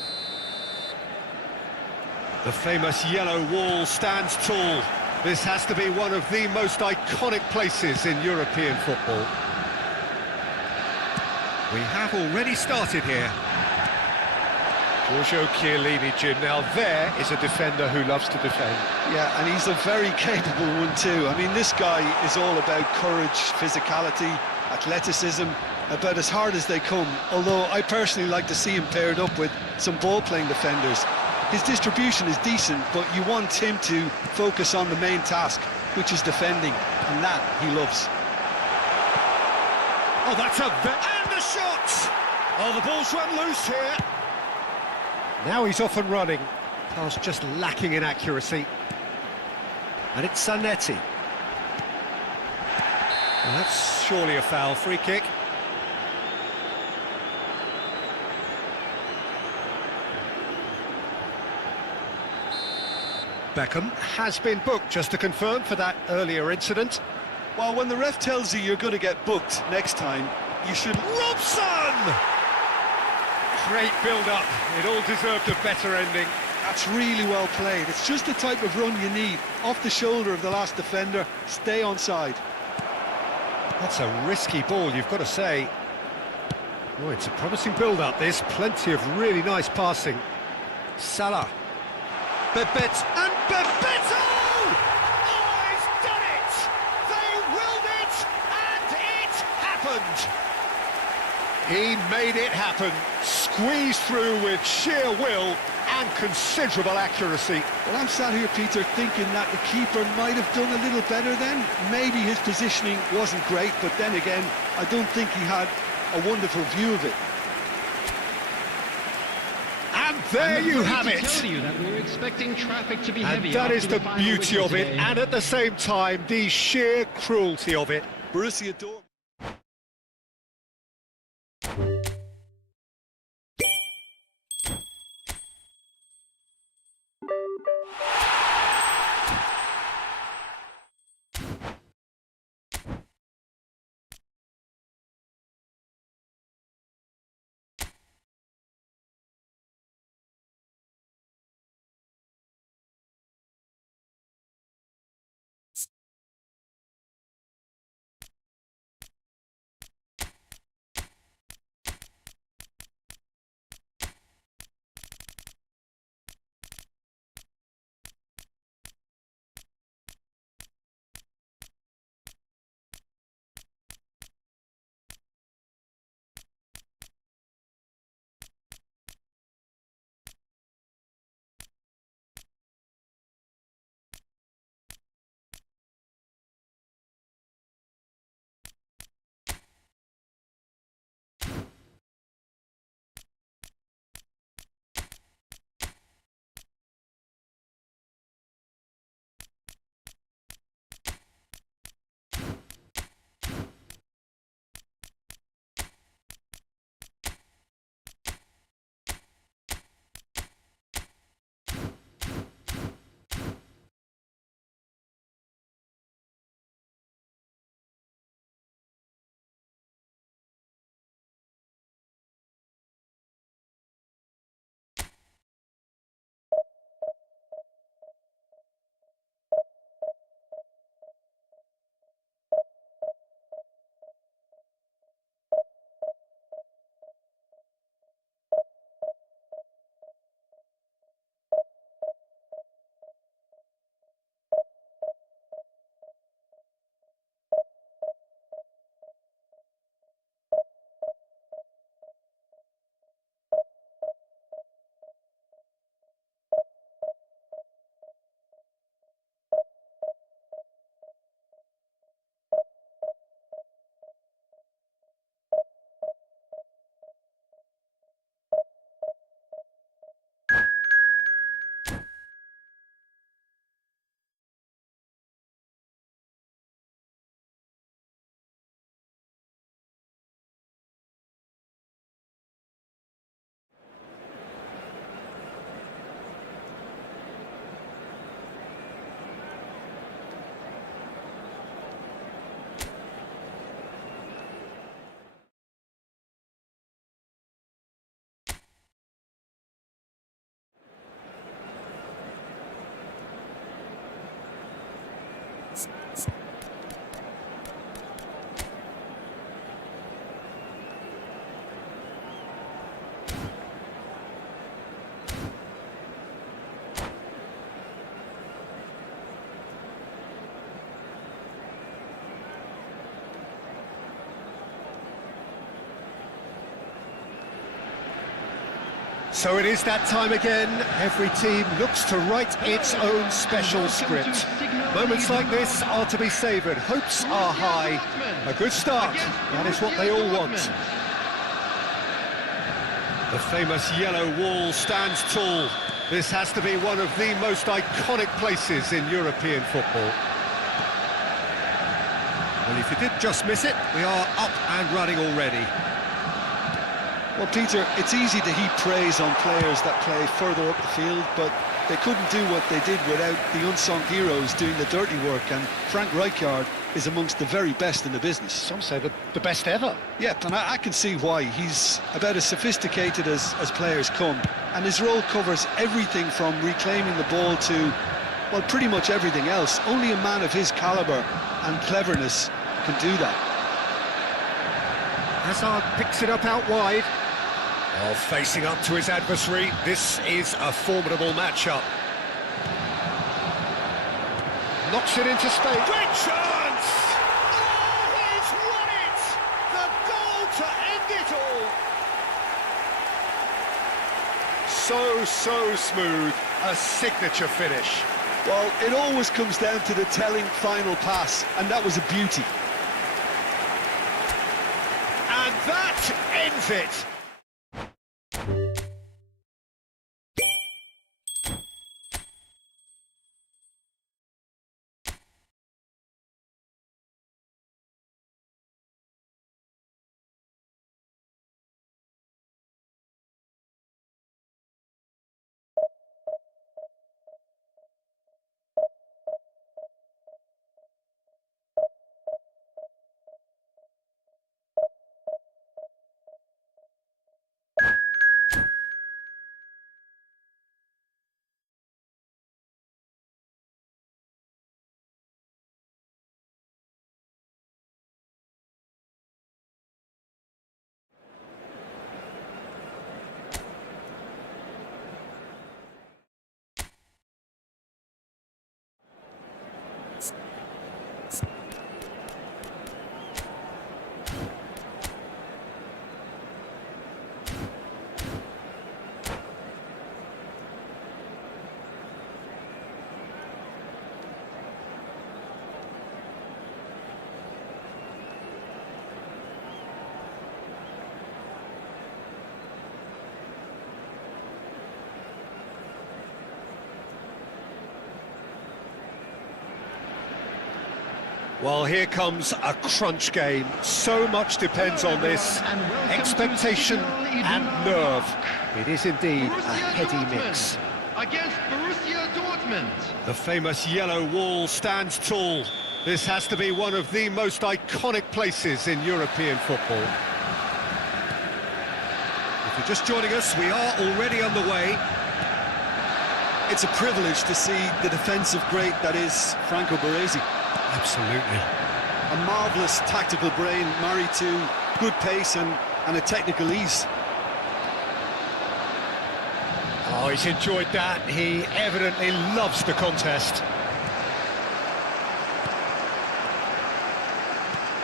The famous yellow wall stands tall. This has to be one of the most iconic places in European football. We have already started here. Giorgio Chiellini, Jim. Now there is a defender who loves to defend. Yeah, and he's a very capable one too. I mean, this guy is all about courage, physicality, athleticism, about as hard as they come. Although I personally like to see him paired up with some ball-playing defenders. His distribution is decent, but you want him to focus on the main task, which is defending, and that he loves. Oh, that's and the shot! Oh, the ball's run loose here. Now he's off and running. Pass just lacking in accuracy. And it's Zanetti. Well, that's surely a foul. Free kick. Beckham has been booked, just to confirm, for that earlier incident. Well, when the ref tells you you're going to get booked next time, you should... Robson! Great build-up. It all deserved a better ending. That's really well played. It's just the type of run you need. Off the shoulder of the last defender, stay onside. That's a risky ball, you've got to say. Oh, it's a promising build-up, this. Plenty of really nice passing. Salah. Bebeto. And Bebeto! Oh, he's done it! They willed it, and it happened! He made it happen. Squeezed through with sheer will and considerable accuracy. Well, I'm sat here, Peter, thinking that the keeper might have done a little better then. Maybe his positioning wasn't great, but then again, I don't think he had a wonderful view of it. And there you have it. Tell you that we're expecting traffic to be heavy. And that is the final beauty whistle of it, today. and at the same time, the sheer cruelty of it. Borussia Dortmund. So it is that time again. Every team looks to write its own special script. Moments like this are to be savoured. Hopes are high. A good start. That is what they all want. The famous yellow wall stands tall. This has to be one of the most iconic places in European football. Well, if you did just miss it, we are up and running already. Well, Peter, it's easy to heap praise on players that play further up the field, but they couldn't do what they did without the unsung heroes doing the dirty work, and Frank Rijkaard is amongst the very best in the business. Some say the best ever. Yeah, and I can see why. He's about as sophisticated as players come, and his role covers everything from reclaiming the ball to, well, pretty much everything else. Only a man of his calibre and cleverness can do that. Hazard picks it up out wide. Well, facing up to his adversary, this is a formidable matchup. Knocks it into space. Great chance! Oh, he's won it! The goal to end it all! So smooth. A signature finish. Well, it always comes down to the telling final pass, and that was a beauty. And that ends it! Well, here comes a crunch game. So much depends on this. Expectation and nerve. It is indeed a heady mix. Against Borussia Dortmund. The famous yellow wall stands tall. This has to be one of the most iconic places in European football. If you're just joining us, we are already underway. It's a privilege to see the defensive great that is Franco Baresi. Absolutely. A marvellous tactical brain married to good pace and a technical ease. Oh, he's enjoyed that. He evidently loves the contest.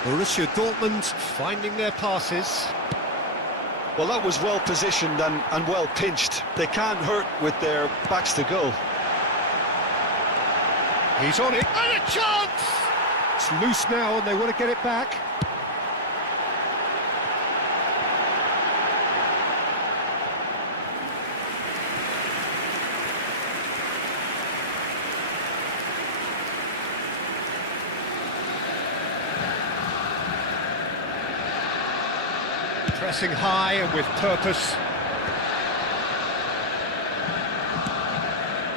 Borussia Dortmund finding their passes. Well, that was well positioned and well pinched. They can't hurt with their backs to goal. He's on it, and a chance! It's loose now, and they want to get it back. Pressing high and with purpose.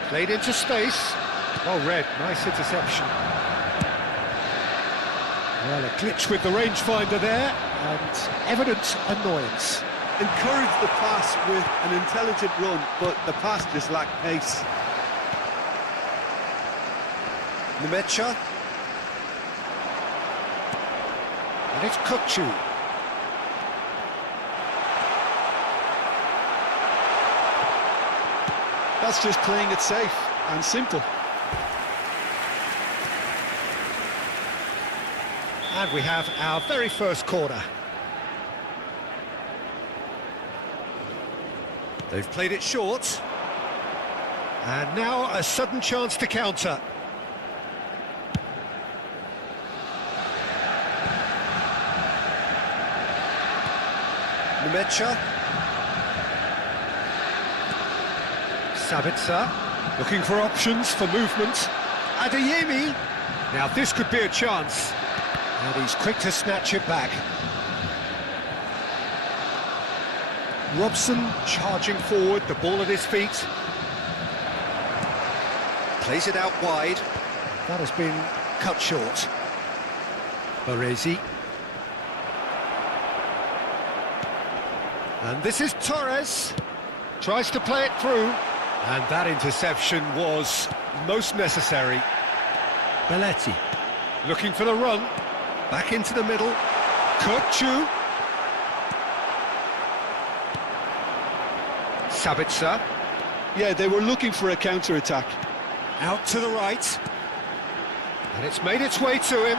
Played into space. Well read, nice interception. Well, a glitch with the rangefinder there, and evident annoyance. Encouraged the pass with an intelligent run, but the pass just lacked pace. Nemecha. And it's Kukcu. That's just playing it safe and simple. And we have our very first corner. They've played it short. And now a sudden chance to counter. Numecha. Sabitzer, looking for options for movement. Adeyemi. Now this could be a chance. And he's quick to snatch it back. Robson charging forward, the ball at his feet. Plays it out wide. That has been cut short. Baresi. And this is Torres. Tries to play it through. And that interception was most necessary. Belletti. Looking for the run. Back into the middle. Kurtchu. Sabitzer. Yeah, they were looking for a counter-attack. Out to the right. And it's made its way to him.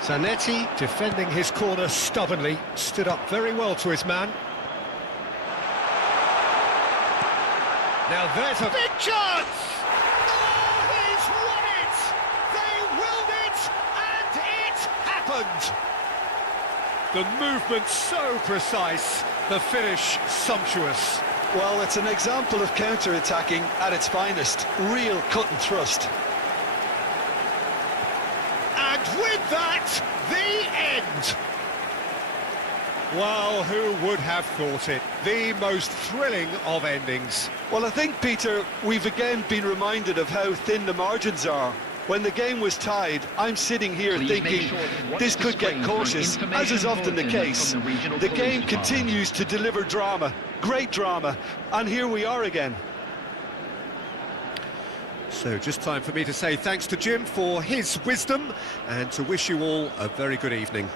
Zanetti defending his corner stubbornly. Stood up very well to his man. Now there's a big chance! Oh, he's won it! They willed it, and it happened! The movement so precise, the finish sumptuous. Well, it's an example of counter-attacking at its finest. Real cut and thrust. And with that, the end! Well, who would have thought it? The most thrilling of endings. Well, I think, Peter, we've again been reminded of how thin the margins are. When the game was tied, I'm sitting here thinking this could get cautious, as is often the case. The game continues to deliver drama, great drama, and here we are again. So just time for me to say thanks to Jim for his wisdom and to wish you all a very good evening.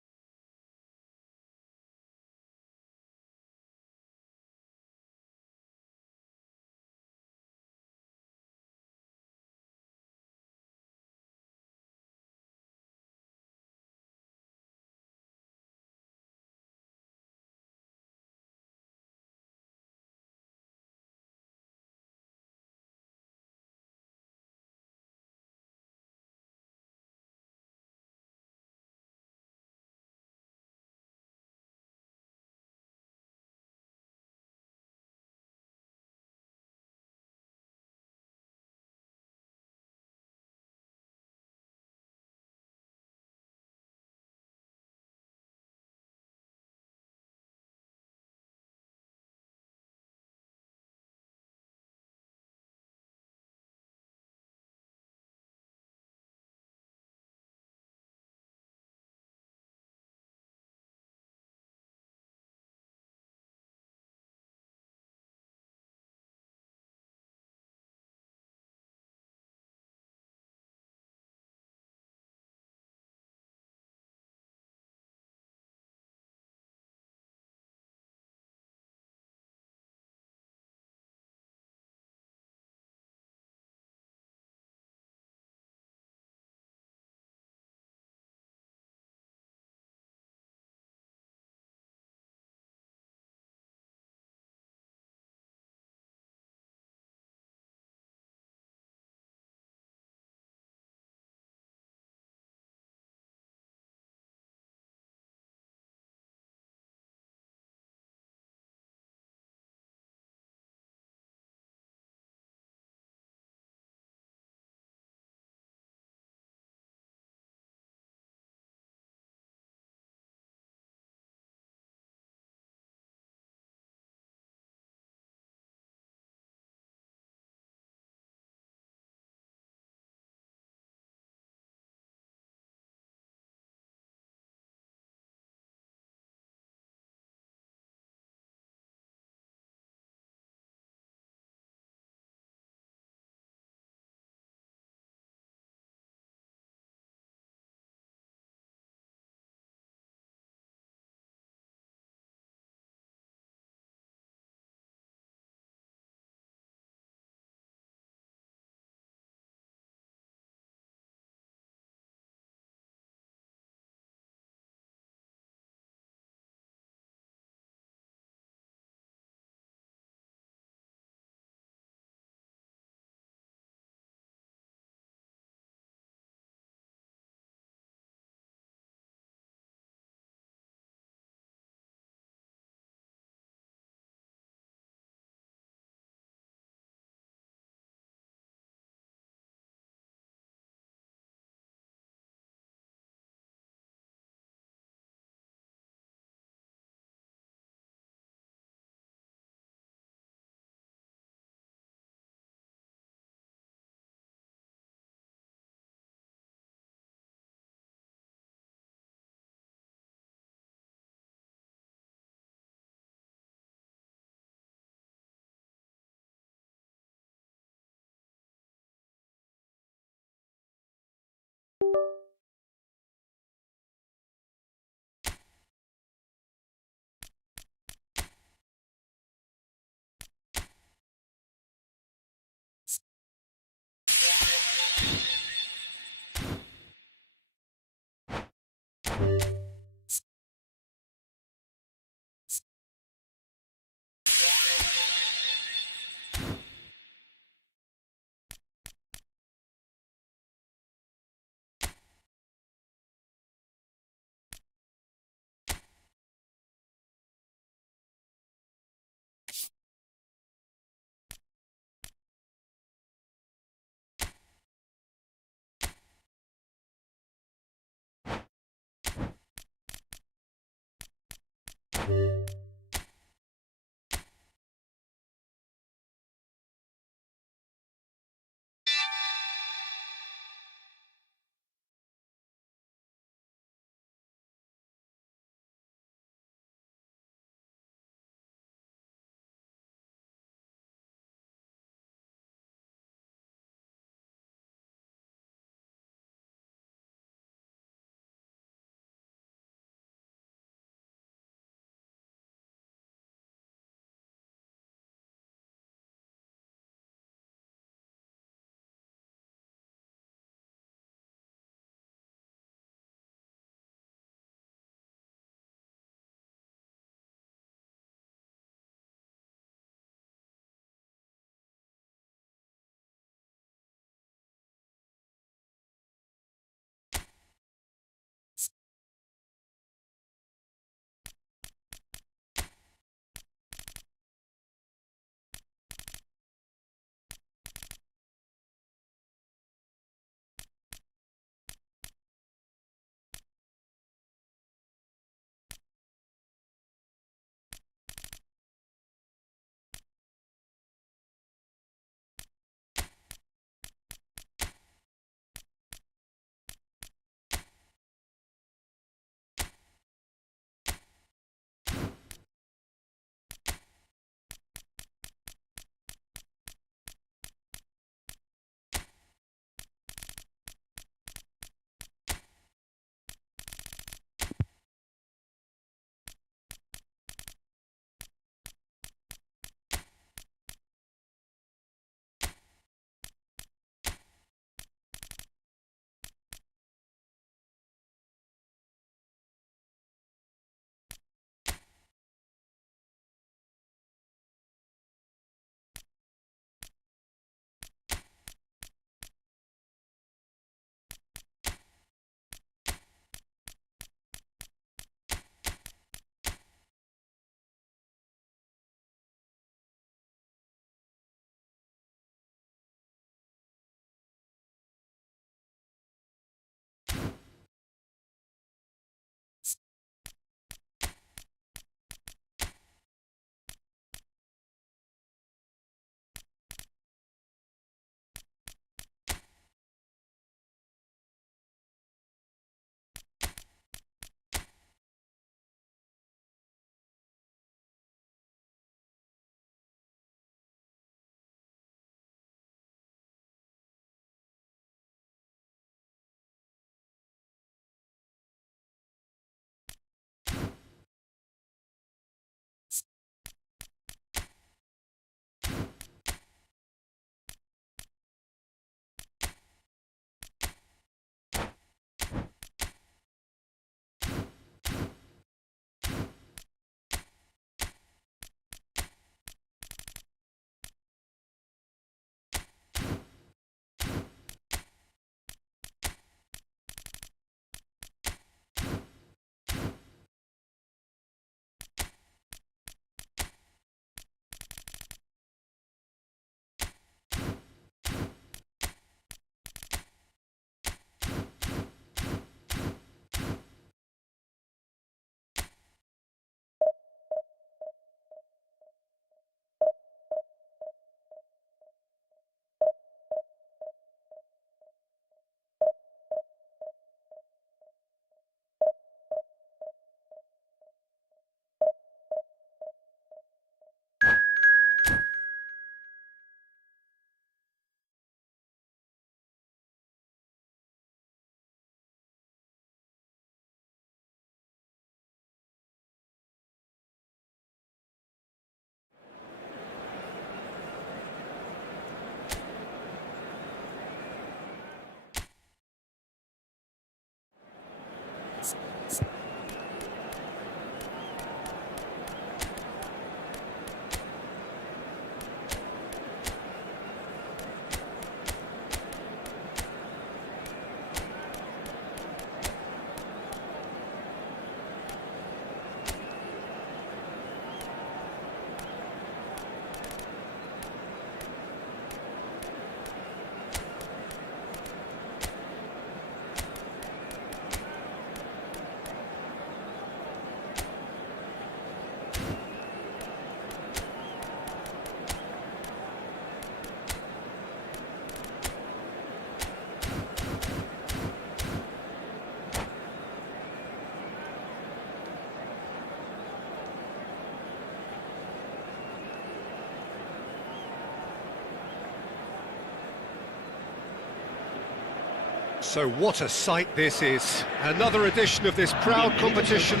So what a sight this is. Another edition of this proud competition,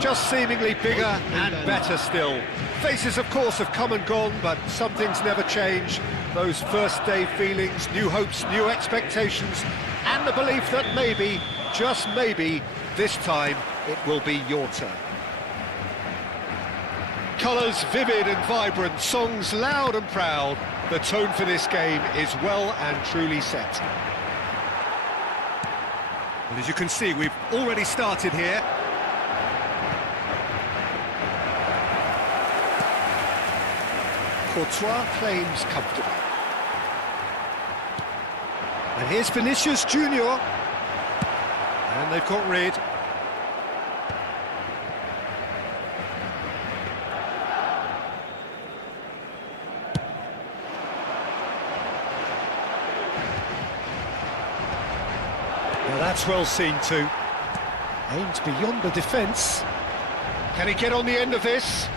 just seemingly bigger and better still. Faces, of course, have come and gone, but some things never change. Those first day feelings, new hopes, new expectations, and the belief that maybe, just maybe, this time it will be your turn. Colours vivid and vibrant, songs loud and proud. The tone for this game is well and truly set. Well, as you can see, we've already started here. Courtois claims comfortably. And here's Vinicius Junior. And they've got rid. Well, that's well seen too. Aims beyond the defence. Can he get on the end of this?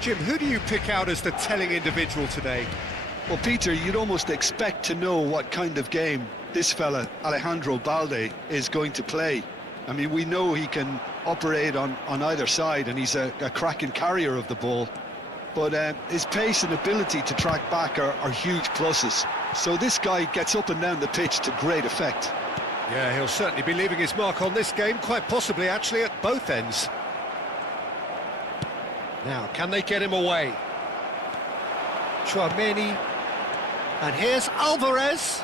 Jim, who do you pick out as the telling individual today? Well, Peter, you'd almost expect to know what kind of game this fella, Alejandro Balde, is going to play. I mean, we know he can operate on either side, and he's a cracking carrier of the ball. But his pace and ability to track back are huge pluses. So this guy gets up and down the pitch to great effect. Yeah, he'll certainly be leaving his mark on this game, quite possibly actually at both ends. Now, can they get him away? Chouameni. And here's Alvarez.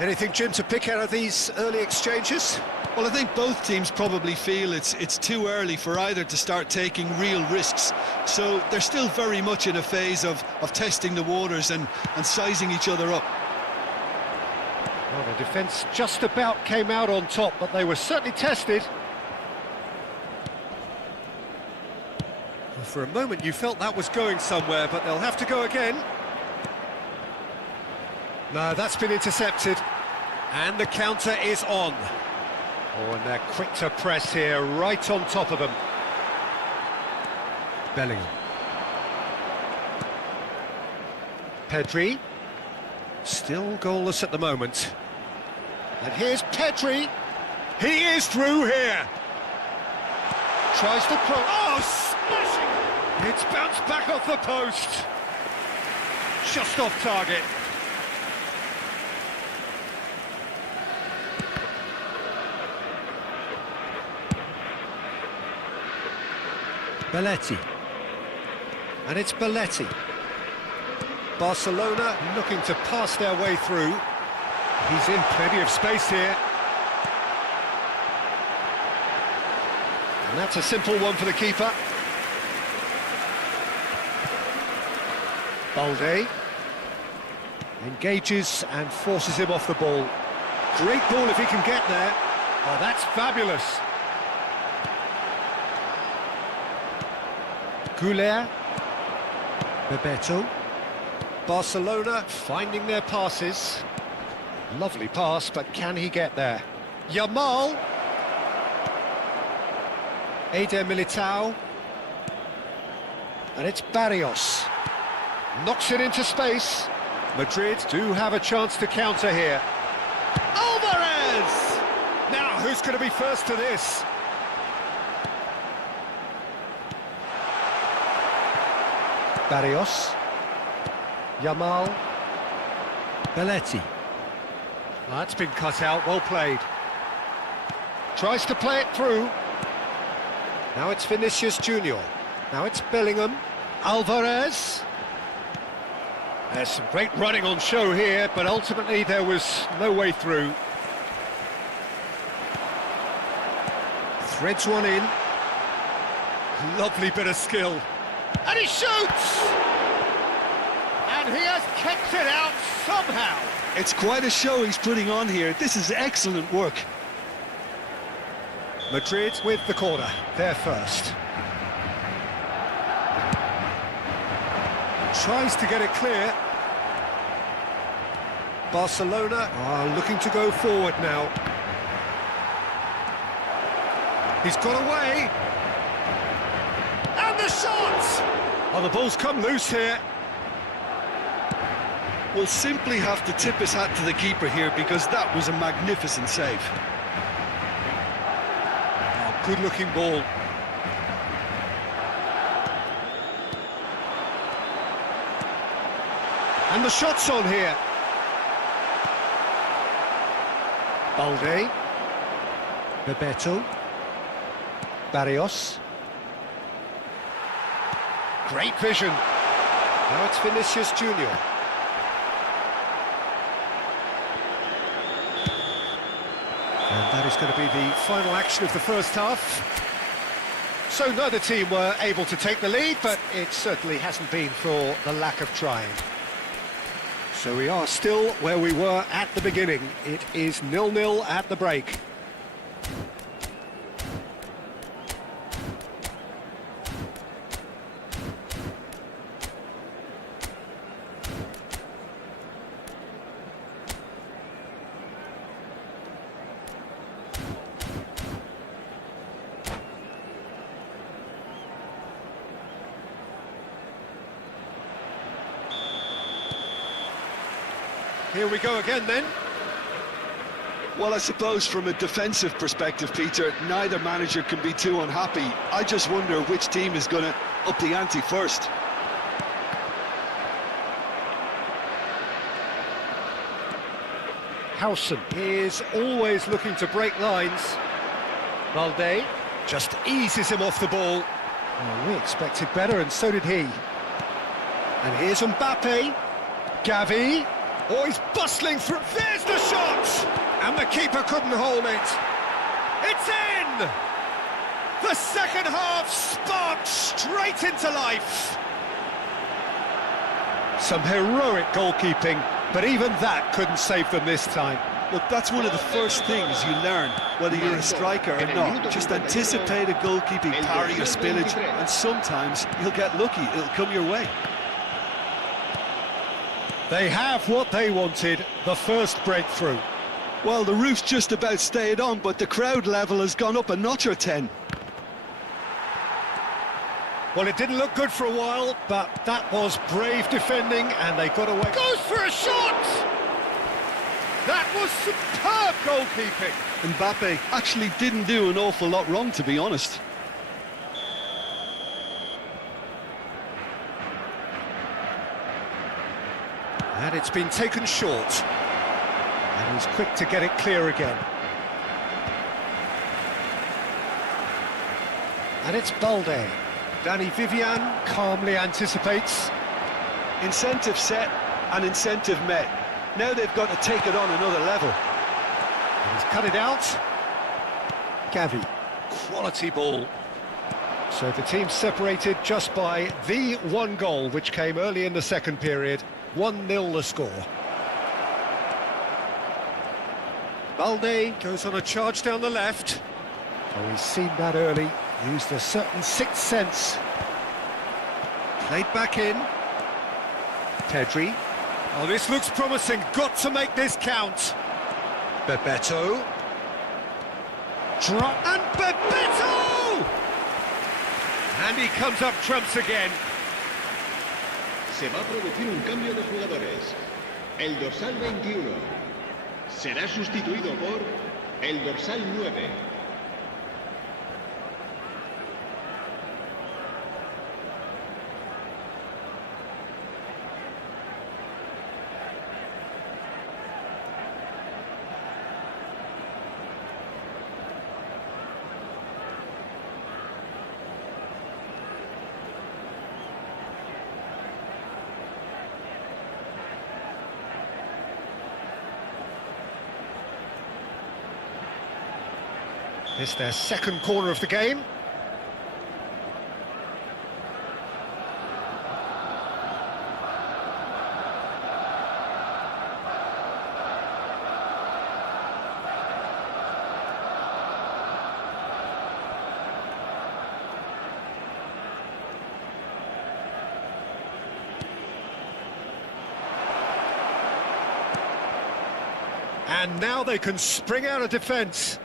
Anything, Jim, to pick out of these early exchanges? Well, I think both teams probably feel it's too early for either to start taking real risks. So they're still very much in a phase of testing the waters and sizing each other up. Well, the defence just about came out on top, but they were certainly tested. Well, for a moment you felt that was going somewhere, but they'll have to go again. No, that's been intercepted. And the counter is on. Oh, and they're quick to press here, right on top of them. Bellingham. Pedri. Still goalless at the moment. And here's Pedri. He is through here. Tries to cross. Oh, smashing! It's bounced back off the post. Just off target. Belletti. And it's Belletti. Barcelona looking to pass their way through. He's in plenty of space here. And that's a simple one for the keeper. Balde engages and forces him off the ball. Great ball if he can get there. Oh, that's fabulous. Goulet, Bebeto, Barcelona finding their passes. Lovely pass, but can he get there? Yamal, Eder Militao, and it's Barrios. Knocks it into space. Madrid do have a chance to counter here. Alvarez! Now, who's going to be first to this? Barrios, Yamal, Belletti. That's been cut out, well played. Tries to play it through. Now it's Vinicius Junior. Now it's Bellingham, Alvarez. There's some great running on show here, but ultimately there was no way through. Threads one in. Lovely bit of skill. And he shoots! And he has kept it out somehow. It's quite a show he's putting on here. This is excellent work. Madrid with the corner, they're first. Tries to get it clear. Barcelona are looking to go forward now. He's got away. And the shot! Oh, the ball's come loose here. Will simply have to tip his hat to the keeper here because that was a magnificent save. Oh, good-looking ball. And the shot's on here. Balde. Bebeto. Barrios. Great vision. Now it's Vinicius Junior. And that is going to be the final action of the first half. So neither team were able to take the lead, but it certainly hasn't been for the lack of trying. So we are still where we were at the beginning. It is 0-0 at the break. Here we go again then. Well, I suppose from a defensive perspective, Peter, neither manager can be too unhappy. I just wonder which team is going to up the ante first. Howson is always looking to break lines. Balde just eases him off the ball. Oh, we expected better, and so did he. And here's Mbappe. Gavi. Oh, he's bustling through. There's the shot! And the keeper couldn't hold it. It's in! The second half sparked straight into life. Some heroic goalkeeping, but even that couldn't save them this time. Look, that's one of the first things you learn, whether you're a striker or not. Just anticipate a goalkeeping parry or spillage, and sometimes you'll get lucky. It'll come your way. They have what they wanted, the first breakthrough. Well, the roof's just about stayed on, but the crowd level has gone up a notch or 10. Well, it didn't look good for a while, but that was brave defending, and they got away. Goes for a shot! That was superb goalkeeping. Mbappe actually didn't do an awful lot wrong, to be honest. And it's been taken short. And he's quick to get it clear again. And it's Balde. Danny Vivian calmly anticipates. Incentive set and incentive met. Now they've got to take it on another level. And he's cut it out. Gavi. Quality ball. So the team separated just by the one goal, which came early in the second period. 1-0 the score. Balde goes on a charge down the left. Oh, he's seen that early. Used a certain sixth sense. Played back in. Pedri. Oh, this looks promising. Got to make this count. Bebeto. Drop. And Bebeto! And he comes up trumps again. Se va a producir un cambio de jugadores. El dorsal 21 será sustituido por el dorsal 9. This is their second corner of the game. And now they can spring out of defence.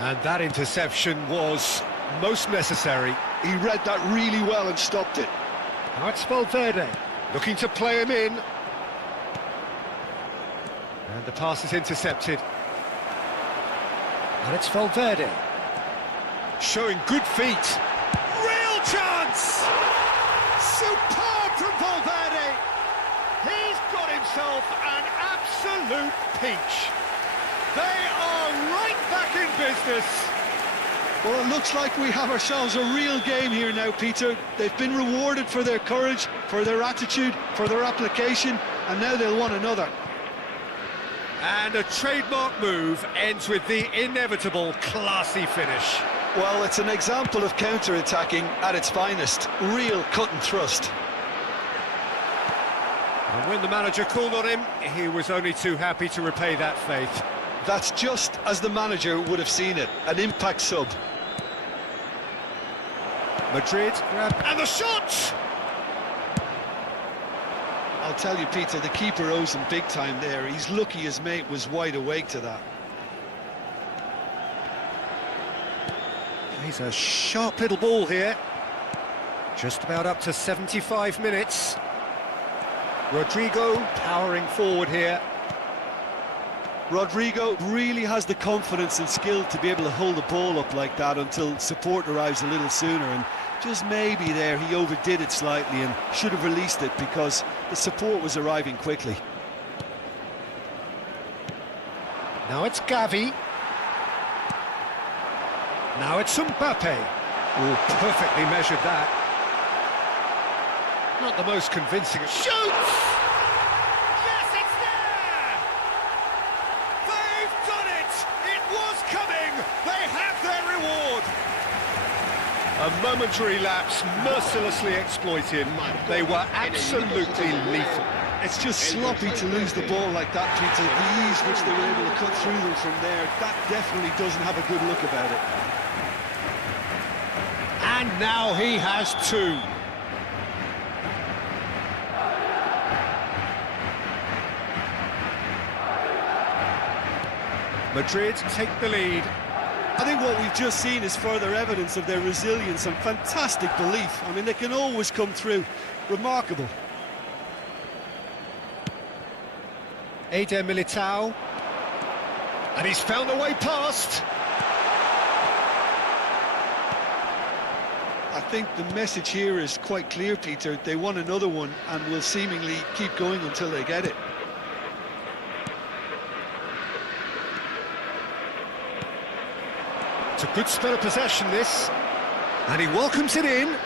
And that interception was most necessary. He read that really well and stopped it. Now it's Valverde, looking to play him in. And the pass is intercepted. And it's Valverde. Showing good feet. Real chance! Superb from Valverde! He's got himself an absolute peach. They are right back in business. Well, it looks like we have ourselves a real game here now, Peter. They've been rewarded for their courage, for their attitude, for their application, and now they'll want another. And a trademark move ends with the inevitable classy finish. Well, it's an example of counter-attacking at its finest. Real cut and thrust. And when the manager called on him, he was only too happy to repay that faith. That's just as the manager would have seen it, an impact sub. Madrid grab, and the shot! I'll tell you, Peter, the keeper owes him big time there. He's lucky his mate was wide awake to that. He's a sharp little ball here. Just about up to 75 minutes. Rodrigo powering forward here. Rodrigo really has the confidence and skill to be able to hold the ball up like that until support arrives a little sooner, and just maybe there he overdid it slightly and should have released it because the support was arriving quickly. Now it's Gavi. Now it's Mbappe. Oh, perfectly measured that. Not the most convincing. Shoots! Yes, it's there! They've done it! It was coming! They have their reward! A momentary lapse mercilessly exploited. They were absolutely lethal. It's just sloppy to lose the ball like that, Peter. The ease which they were able to cut through them from there, that definitely doesn't have a good look about it. And now he has two. Madrid take the lead. I think what we've just seen is further evidence of their resilience and fantastic belief. I mean, they can always come through. Remarkable. Eder Militao. And he's found a way past. I think the message here is quite clear, Peter. They want another one and will seemingly keep going until they get it. It's a good spell of possession, this. And he welcomes it in.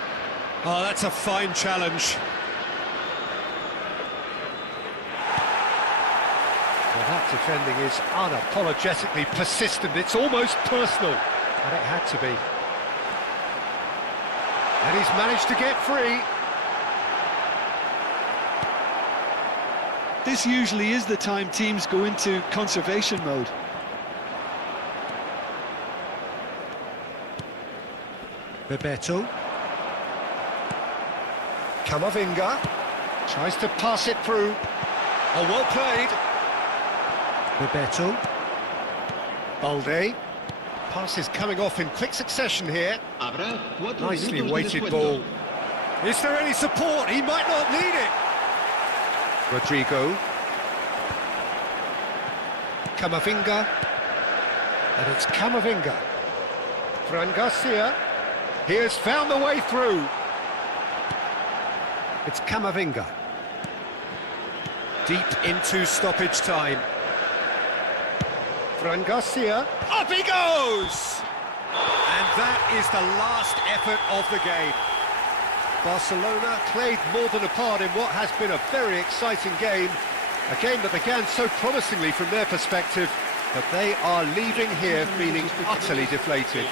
Oh, that's a fine challenge. Well, that defending is unapologetically persistent. It's almost personal. And it had to be. And he's managed to get free. This usually is the time teams go into conservation mode. Bebeto. Camavinga tries to pass it through. Oh, well played. Bebeto. Balde. Pass is coming off in quick succession here. Nicely weighted ball. Is there any support? He might not need it. Rodrigo. Camavinga. And it's Camavinga. Fran Garcia. He has found the way through. It's Camavinga. Deep into stoppage time. Fran Garcia. Up he goes! And that is the last effort of the game. Barcelona played more than a part in what has been a very exciting game. A game that began so promisingly from their perspective, but they are leaving here feeling utterly deflated.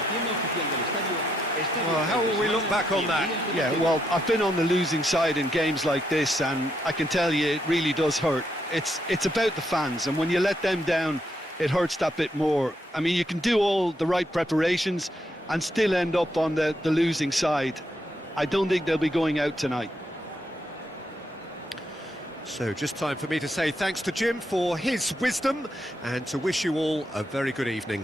Well, how will we look back on that? Yeah, well, I've been on the losing side in games like this, and I can tell you it really does hurt. It's about the fans, and when you let them down, it hurts that bit more. I mean, you can do all the right preparations and still end up on the losing side. I don't think they'll be going out tonight. So just time for me to say thanks to Jim for his wisdom and to wish you all a very good evening.